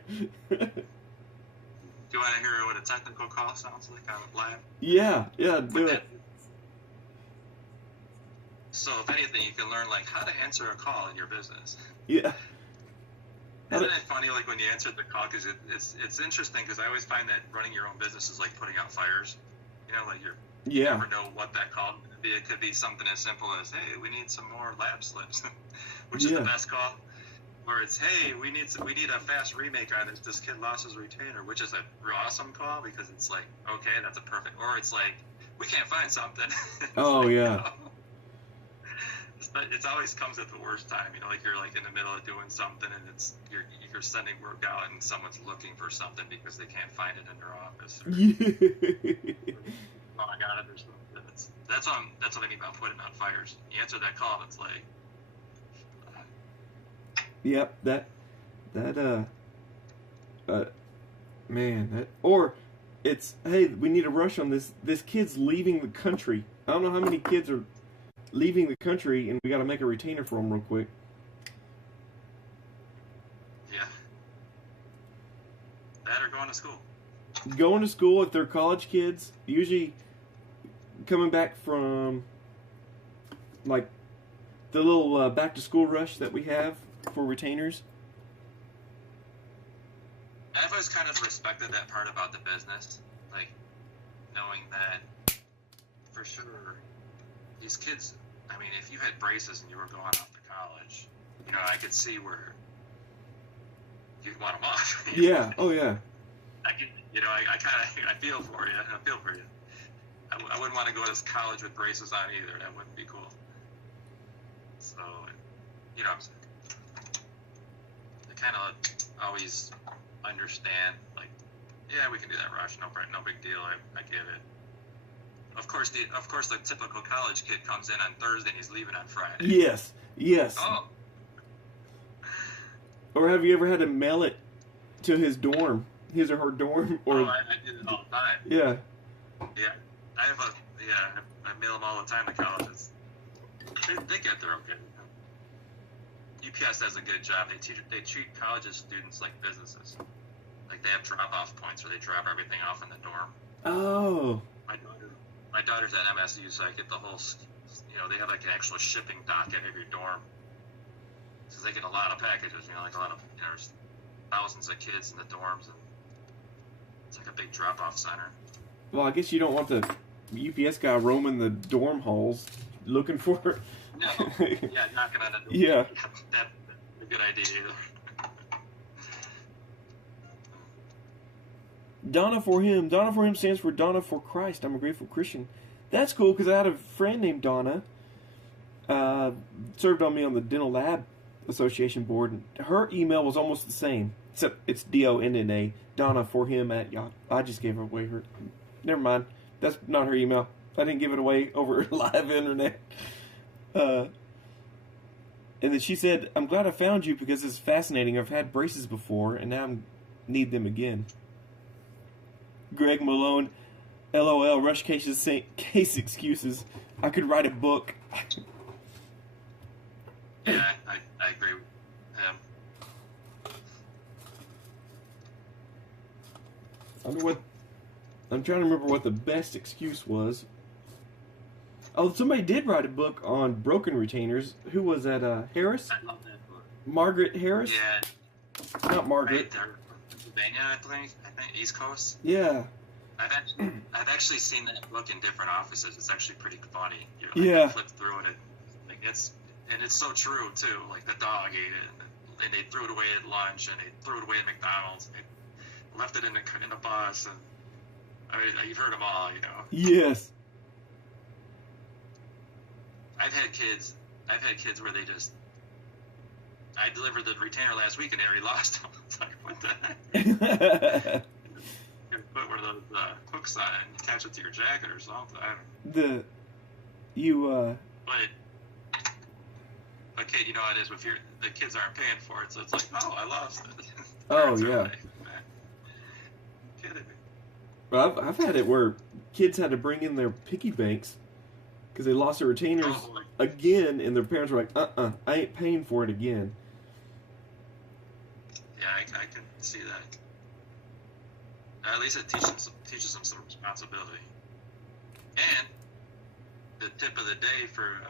Do you want to hear what a technical call sounds like on a lab? Yeah, do it. So, if anything, you can learn how to answer a call in your business. Yeah. Isn't it funny, when you answered the call? Because it's interesting, because I always find that running your own business is like putting out fires. You never know what that call could be. It could be something as simple as, hey, we need some more lab slips, which is the best call. Or it's, hey, we need a fast remake on this. This kid lost his retainer, which is a awesome call, because it's like, okay, that's a perfect. Or it's like, we can't find something. Oh, yeah. No. It always comes at the worst time, you're in the middle of doing something, and you're sending work out, and someone's looking for something because they can't find it in their office. Oh, I got it or something. That's what I mean about putting out fires. You answer that call, and it's like. Yep, or it's, hey, we need a rush on this. This kid's leaving the country. I don't know how many kids are leaving the country, and we got to make a retainer for them real quick. Yeah. That or going to school. Going to school, if they're college kids, usually coming back from the little back to school rush that we have for retainers. I've always kind of respected that part about the business, knowing that for sure these kids. If you had braces and you were going off to college, I could see where you'd want them off. Yeah. Oh yeah. I could, I feel for you. I feel for you. I wouldn't want to go to college with braces on either. That wouldn't be cool. So, what I'm saying. I kind of always understand, like, yeah, we can do that, Rush. No big deal. I get it. Of course, the typical college kid comes in on Thursday and he's leaving on Friday. Yes. Yes. Oh. Or have you ever had to mail it to his or her dorm? Or I do it all the time. yeah. Yeah. I mail them all the time to colleges. They get there okay. UPS does a good job. They treat college students like businesses. Like they have drop-off points where they drop everything off in the dorm. Oh. My daughter's at MSU, so I get the whole. They have like an actual shipping dock at every dorm. Because they get a lot of packages. Like a lot of. There's thousands of kids in the dorms, and it's like a big drop-off center. Well, I guess you don't want the UPS guy roaming the dorm halls looking for it. No. Yeah, knocking on the door. Yeah. That's a good idea either. Donna for him. Donna for him stands for Donna for Christ. I'm a grateful Christian. That's cool because I had a friend named Donna. Served on me on the Dental Lab Association board. And her email was almost the same, except it's DONNA. Donna for him at Yahoo. I just gave her away. Never mind. That's not her email. I didn't give it away over live internet. And then she said, "I'm glad I found you because it's fascinating. I've had braces before, and now I need them again." Greg Malone, LOL, Rush case excuses. I could write a book. Yeah, I agree with him. I'm trying to remember what the best excuse was. Oh, somebody did write a book on broken retainers. Who was that? Harris? I love that book. Margaret Harris? Yeah. Not Margaret. Right there. Pennsylvania, I think East Coast. Yeah. I've actually seen that book in different offices. It's actually pretty funny. Yeah. Flip through it. It's so true too. Like the dog ate it, and they threw it away at lunch, and they threw it away at McDonald's. And they left it in the bus, and I mean, you've heard them all, Yes. I've had kids where they just. I delivered the retainer last week and they already lost them. It's like, what the heck? You put one of those hooks on it and attach it to your jacket or something. I don't know. But kid, you know how it is if the kids aren't paying for it, so it's like, oh, I lost it. Oh yeah. Like, kidding me. Well, I've had it where kids had to bring in their piggy banks because they lost their retainers again, and their parents were like, I ain't paying for it again. Yeah, I can see that. At least it teaches them some responsibility. And the tip of the day for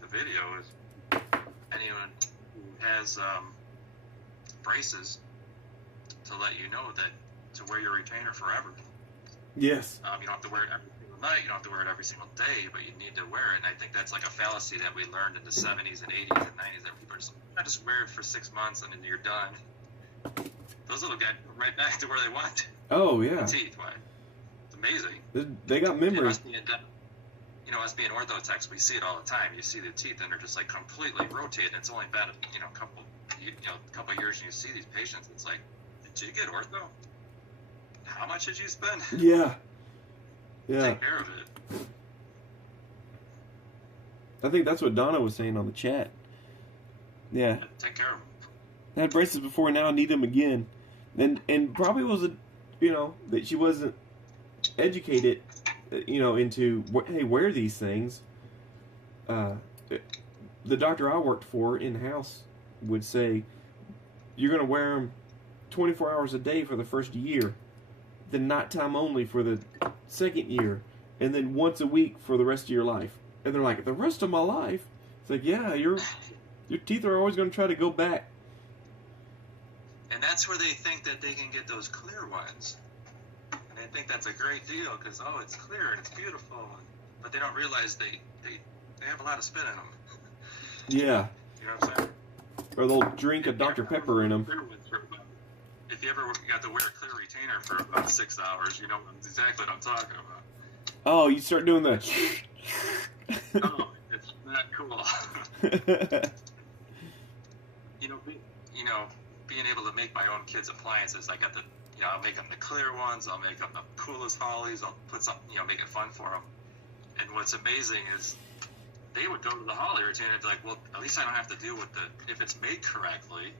the video is anyone who has braces to let you know that to wear your retainer forever. Yes. You don't have to wear it every single night. You don't have to wear it every single day, but you need to wear it. And I think that's like a fallacy that we learned in the 70s and 80s and 90s that people are just like, just wear it for 6 months and then you're done. Those little guys go right back to where they want. Oh, yeah. Teeth, why? It's amazing. They got memory. Us being ortho-techs, we see it all the time. You see the teeth and they're just like completely rotated. It's only been a couple years and you see these patients. It's like, did you get ortho? How much did you spend? Yeah. Yeah. Take care of it. I think that's what Donna was saying on the chat. Yeah. Take care of them. I had braces before, now I need them again. And probably was that she wasn't educated, into, hey, wear these things. The doctor I worked for in-house would say, you're going to wear them 24 hours a day for the first year, then nighttime only for the second year, and then once a week for the rest of your life. And they're like, the rest of my life? It's like, yeah, your teeth are always going to try to go back. And that's where they think that they can get those clear ones. And they think that's a great deal because, it's clear and it's beautiful. But they don't realize they have a lot of spin in them. Yeah. You know what I'm saying? or they'll drink a Dr. Pepper in them. If you ever got to wear a clear retainer for about 6 hours, you know exactly what I'm talking about. Oh, you start doing the. Oh, it's not cool. Being able to make my own kids' appliances, I got I'll make them the clear ones, I'll make them the coolest hawleys, I'll put some, make it fun for them. And what's amazing is they would go to the hawley retainer and be like, well, at least I don't have to deal with if it's made correctly,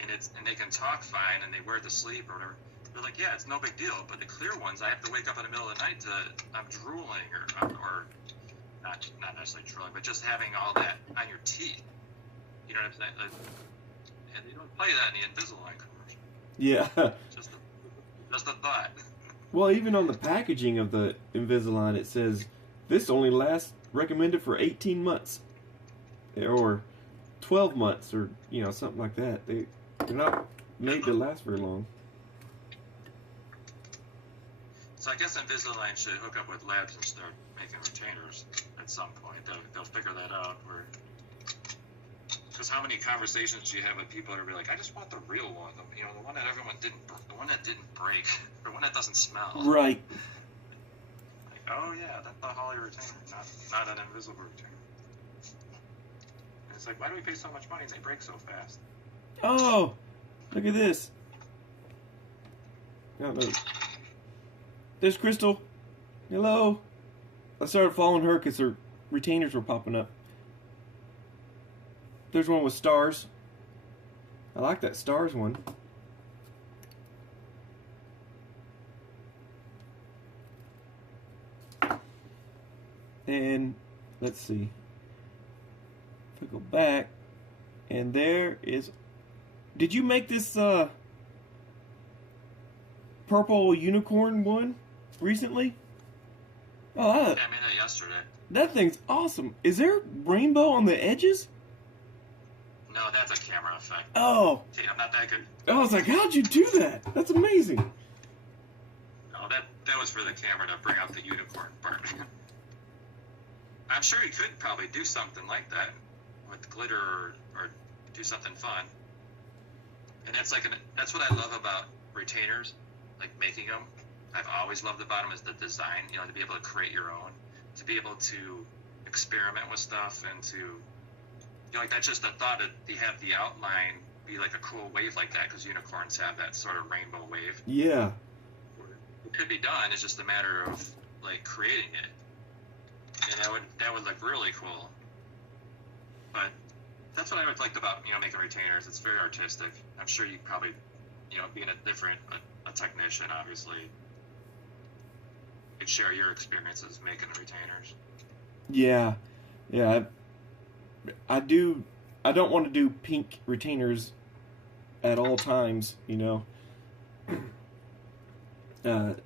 and they can talk fine, and they wear it to sleep or whatever. They're like, yeah, it's no big deal. But the clear ones, I have to wake up in the middle of the night I'm drooling or not necessarily drooling, but just having all that on your teeth. You know what I'm saying? And they don't play that in the Invisalign commercial. Yeah. Just a thought. Well, even on the packaging of the Invisalign, it says this only lasts recommended for 18 months, or 12 months, or something like that. They're not made to last very long. So I guess Invisalign should hook up with labs and start making retainers at some point. They'll figure that out. Because how many conversations do you have with people that are like, I just want the real one, the one that the one that didn't break, the one that doesn't smell. Right. Like, oh yeah, that's the hawley retainer, not an invisible retainer. And it's like, why do we pay so much money and they break so fast? Oh, look at this. There's Crystal. Hello. I started following her because her retainers were popping up. There's one with stars. I like that stars one. And let's see. If we go back, and there is. Did you make this purple unicorn one recently? Oh, I made that yesterday. That thing's awesome. Is there rainbow on the edges? No, that's a camera effect. Oh. See, I'm not that good. I was like, how'd you do that? That's amazing. No, that was for the camera to bring out the unicorn part. I'm sure you could probably do something like that with glitter or do something fun. And that's what I love about retainers, like making them. I've always loved about them is the design, to be able to create your own, to be able to experiment with stuff and to, that's just the thought that you have the outline be like a cool wave like that, because unicorns have that sort of rainbow wave. Yeah. It could be done. It's just a matter of like creating it, and that would look really cool. But that's what I always liked about making retainers. It's very artistic. I'm sure you probably being a technician, obviously, could share your experiences making the retainers. Yeah. I don't want to do pink retainers at all times, so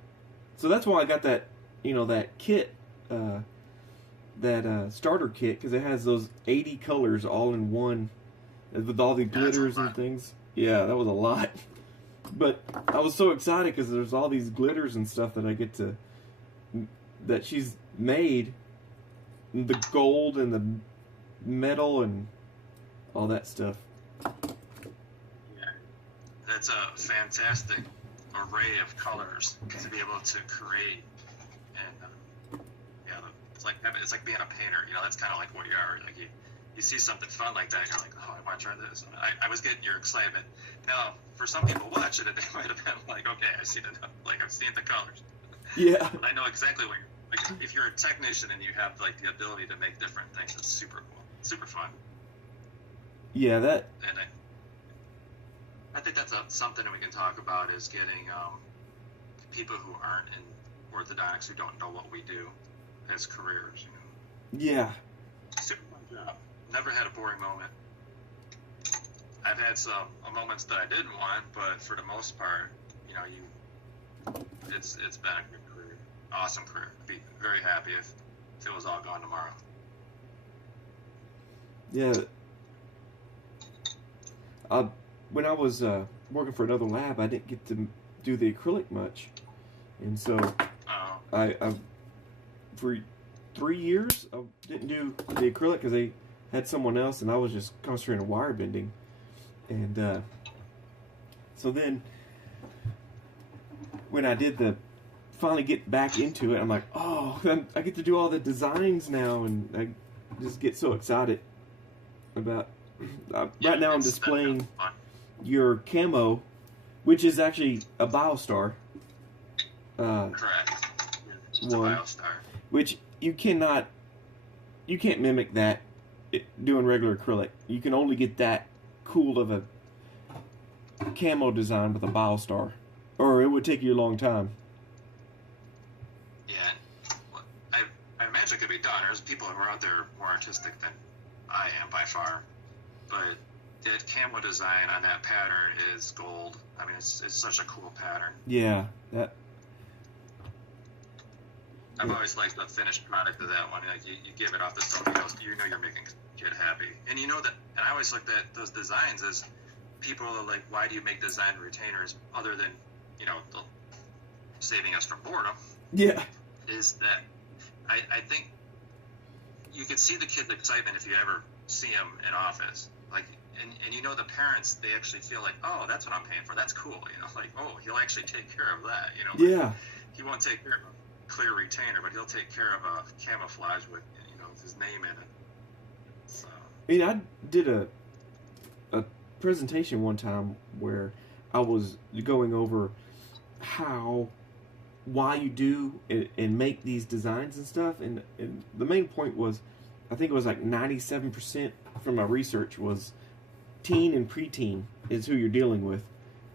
that's why I got that, that kit, that starter kit, because it has those 80 colors all in one, with all the glitters and things. Yeah, that was a lot. But I was so excited because there's all these glitters and stuff that I get to, that she's made, the gold and the metal and all that stuff. Yeah, that's a fantastic array of colors to be able to create, and it's like being a painter. That's kind of like what you are. Like you see something fun like that, and you're like, oh, I want to try this. And I was getting your excitement. Now, for some people watching it, they might have been like, okay, I've seen the colors. Yeah. I know exactly what. Like, if you're a technician and you have like the ability to make different things, it's super cool, super fun. Yeah, and I think that's something that we can talk about is getting people who aren't in orthodontics, who don't know what we do as careers. Yeah. Super fun job. Never had a boring moment. I've had some moments that I didn't want, but for the most part, it's been a good career, awesome career. I'd be very happy if it was all gone tomorrow. Yeah. When I was working for another lab, I didn't get to do the acrylic much, and so I for 3 years I didn't do the acrylic because they had someone else, and I was just concentrating on wire bending. And so then when I did finally get back into it, I'm like, oh, I get to do all the designs now, and I just get so excited about. Right now I'm displaying your camo, which is actually a Biostar. Correct. It's a Biostar. Which you can't mimic that doing regular acrylic. You can only get that cool of a camo design with a Biostar, or it would take you a long time. Yeah, I imagine it could be done. There's people who are out there more artistic than I am by far, but that camo design on that pattern is gold. I mean, it's such a cool pattern. Yeah, I've always liked the finished product of that one. Like you give it off the stove, you know you're making a kid happy, and you know that. And I always looked at those designs as people are like, why do you make design retainers other than saving us from boredom? Yeah, is that I think you can see the kid's excitement if you ever see him in office, like, and you know the parents, they actually feel like, oh, that's what I'm paying for. That's cool, like, oh, he'll actually take care of that, Yeah. He won't take care of a clear retainer, but he'll take care of a camouflage with his name in it. So I mean, I did a presentation one time where I was going over why you do and make these designs and stuff, and the main point was, I think it was like 97% from my research was teen and preteen is who you're dealing with,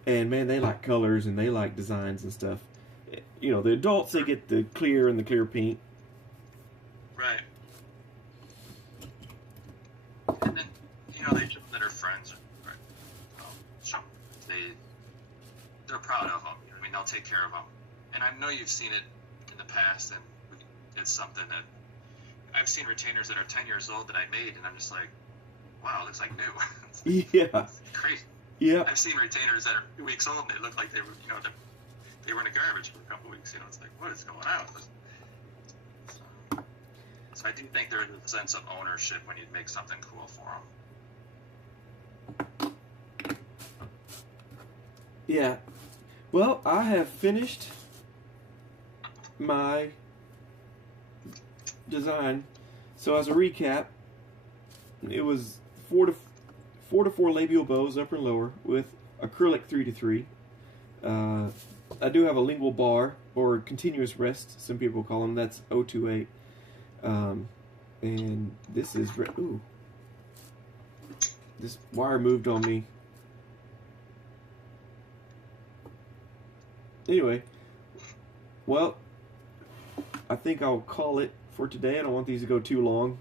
and man, they like colors and they like designs and stuff. The adults, they get the clear and the clear pink. Right. And then they show that are friends, right? They're proud of them. I mean, they'll take care of them. And I know you've seen it in the past, and it's something that I've seen retainers that are 10 years old that I made, and I'm just like, wow, it looks like new. Yeah. It's crazy. Yeah. I've seen retainers that are 2 weeks old, and they look like they were, they were in the garbage for a couple of weeks. It's like, what is going on? So I do think there is a sense of ownership when you make something cool for them. Yeah. Well, I have finished my design. So as a recap, it was 4 to 4 labial bows, upper and lower, with acrylic 3-3. I do have a lingual bar, or continuous rest, some people call them. That's 028. And this is ooh, this wire moved on me. Anyway, well, I think I'll call it for today. I don't want these to go too long,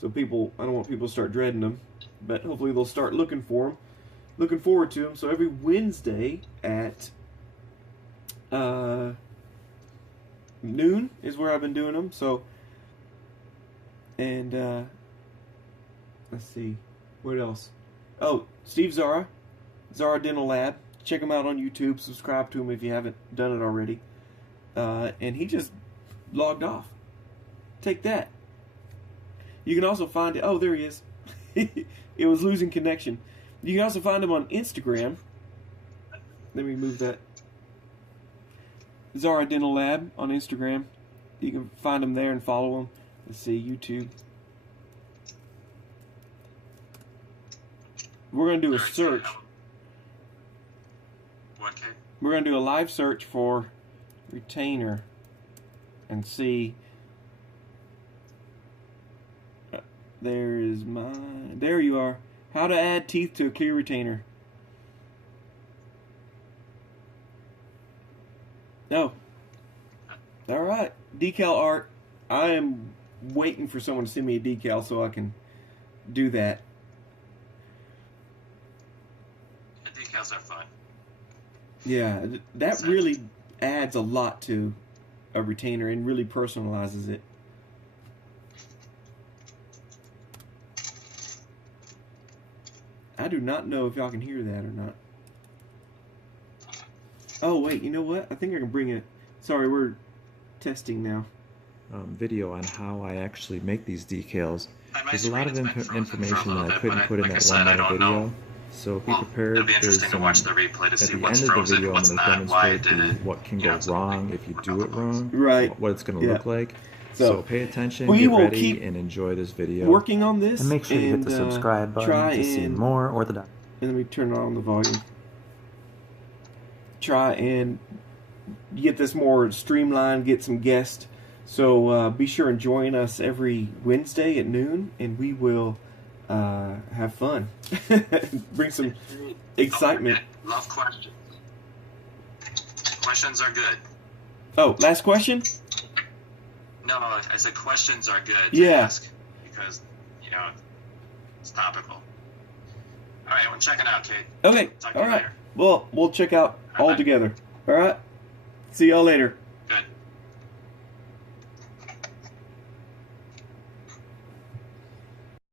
so I don't want people to start dreading them, but hopefully they'll start looking for them, looking forward to them. So every Wednesday at noon is where I've been doing them. So, and let's see, what else? Oh, Steve Szara Dental Lab. Check him out on YouTube. Subscribe to him if you haven't done it already. And he just logged off. Take that. You can also find it. Oh, there he is. It was losing connection. You can also find him on Instagram. Let me move that. Szara Dental Lab on Instagram. You can find him there and follow him. Let's see, YouTube. We're going to do a search. We're going to do a live search for retainer and see. There you are. How to add teeth to a clear retainer. No. All right. Decal art. I am waiting for someone to send me a decal so I can do that. The decals are fun. Yeah, that really adds a lot to a retainer and really personalizes it. I do not know if y'all can hear that or not. Oh, wait, you know what? I think I can bring it. Sorry, we're testing now. Video on how I actually make these decals. There's a lot of information that I couldn't put in that 1 minute video, So be Well, prepared. it'll be interesting There's to watch the replay to at see the what's end of the frozen, video, I'm what's going to not, why it demonstrate did it. what can You know, go it's gonna wrong be if you a do couple it bugs. wrong. Right. What it's going to Yeah. look like. So, So pay attention, we get will ready, keep and enjoy this video. working on this. And make sure you hit the subscribe button try to see and- more orthodox. And let me turn on the volume. Try and get this more streamlined, get some guests. So be sure and join us every Wednesday at noon, and we will have fun. Bring some excitement. Love questions. Questions are good. Oh, last question? No, I said questions are good to Yeah. ask because, you know, it's topical. All right, well, check it out, Kate. Okay, Talk to all you right. later. Well, we'll check out all Bye-bye. together. All right? See y'all later.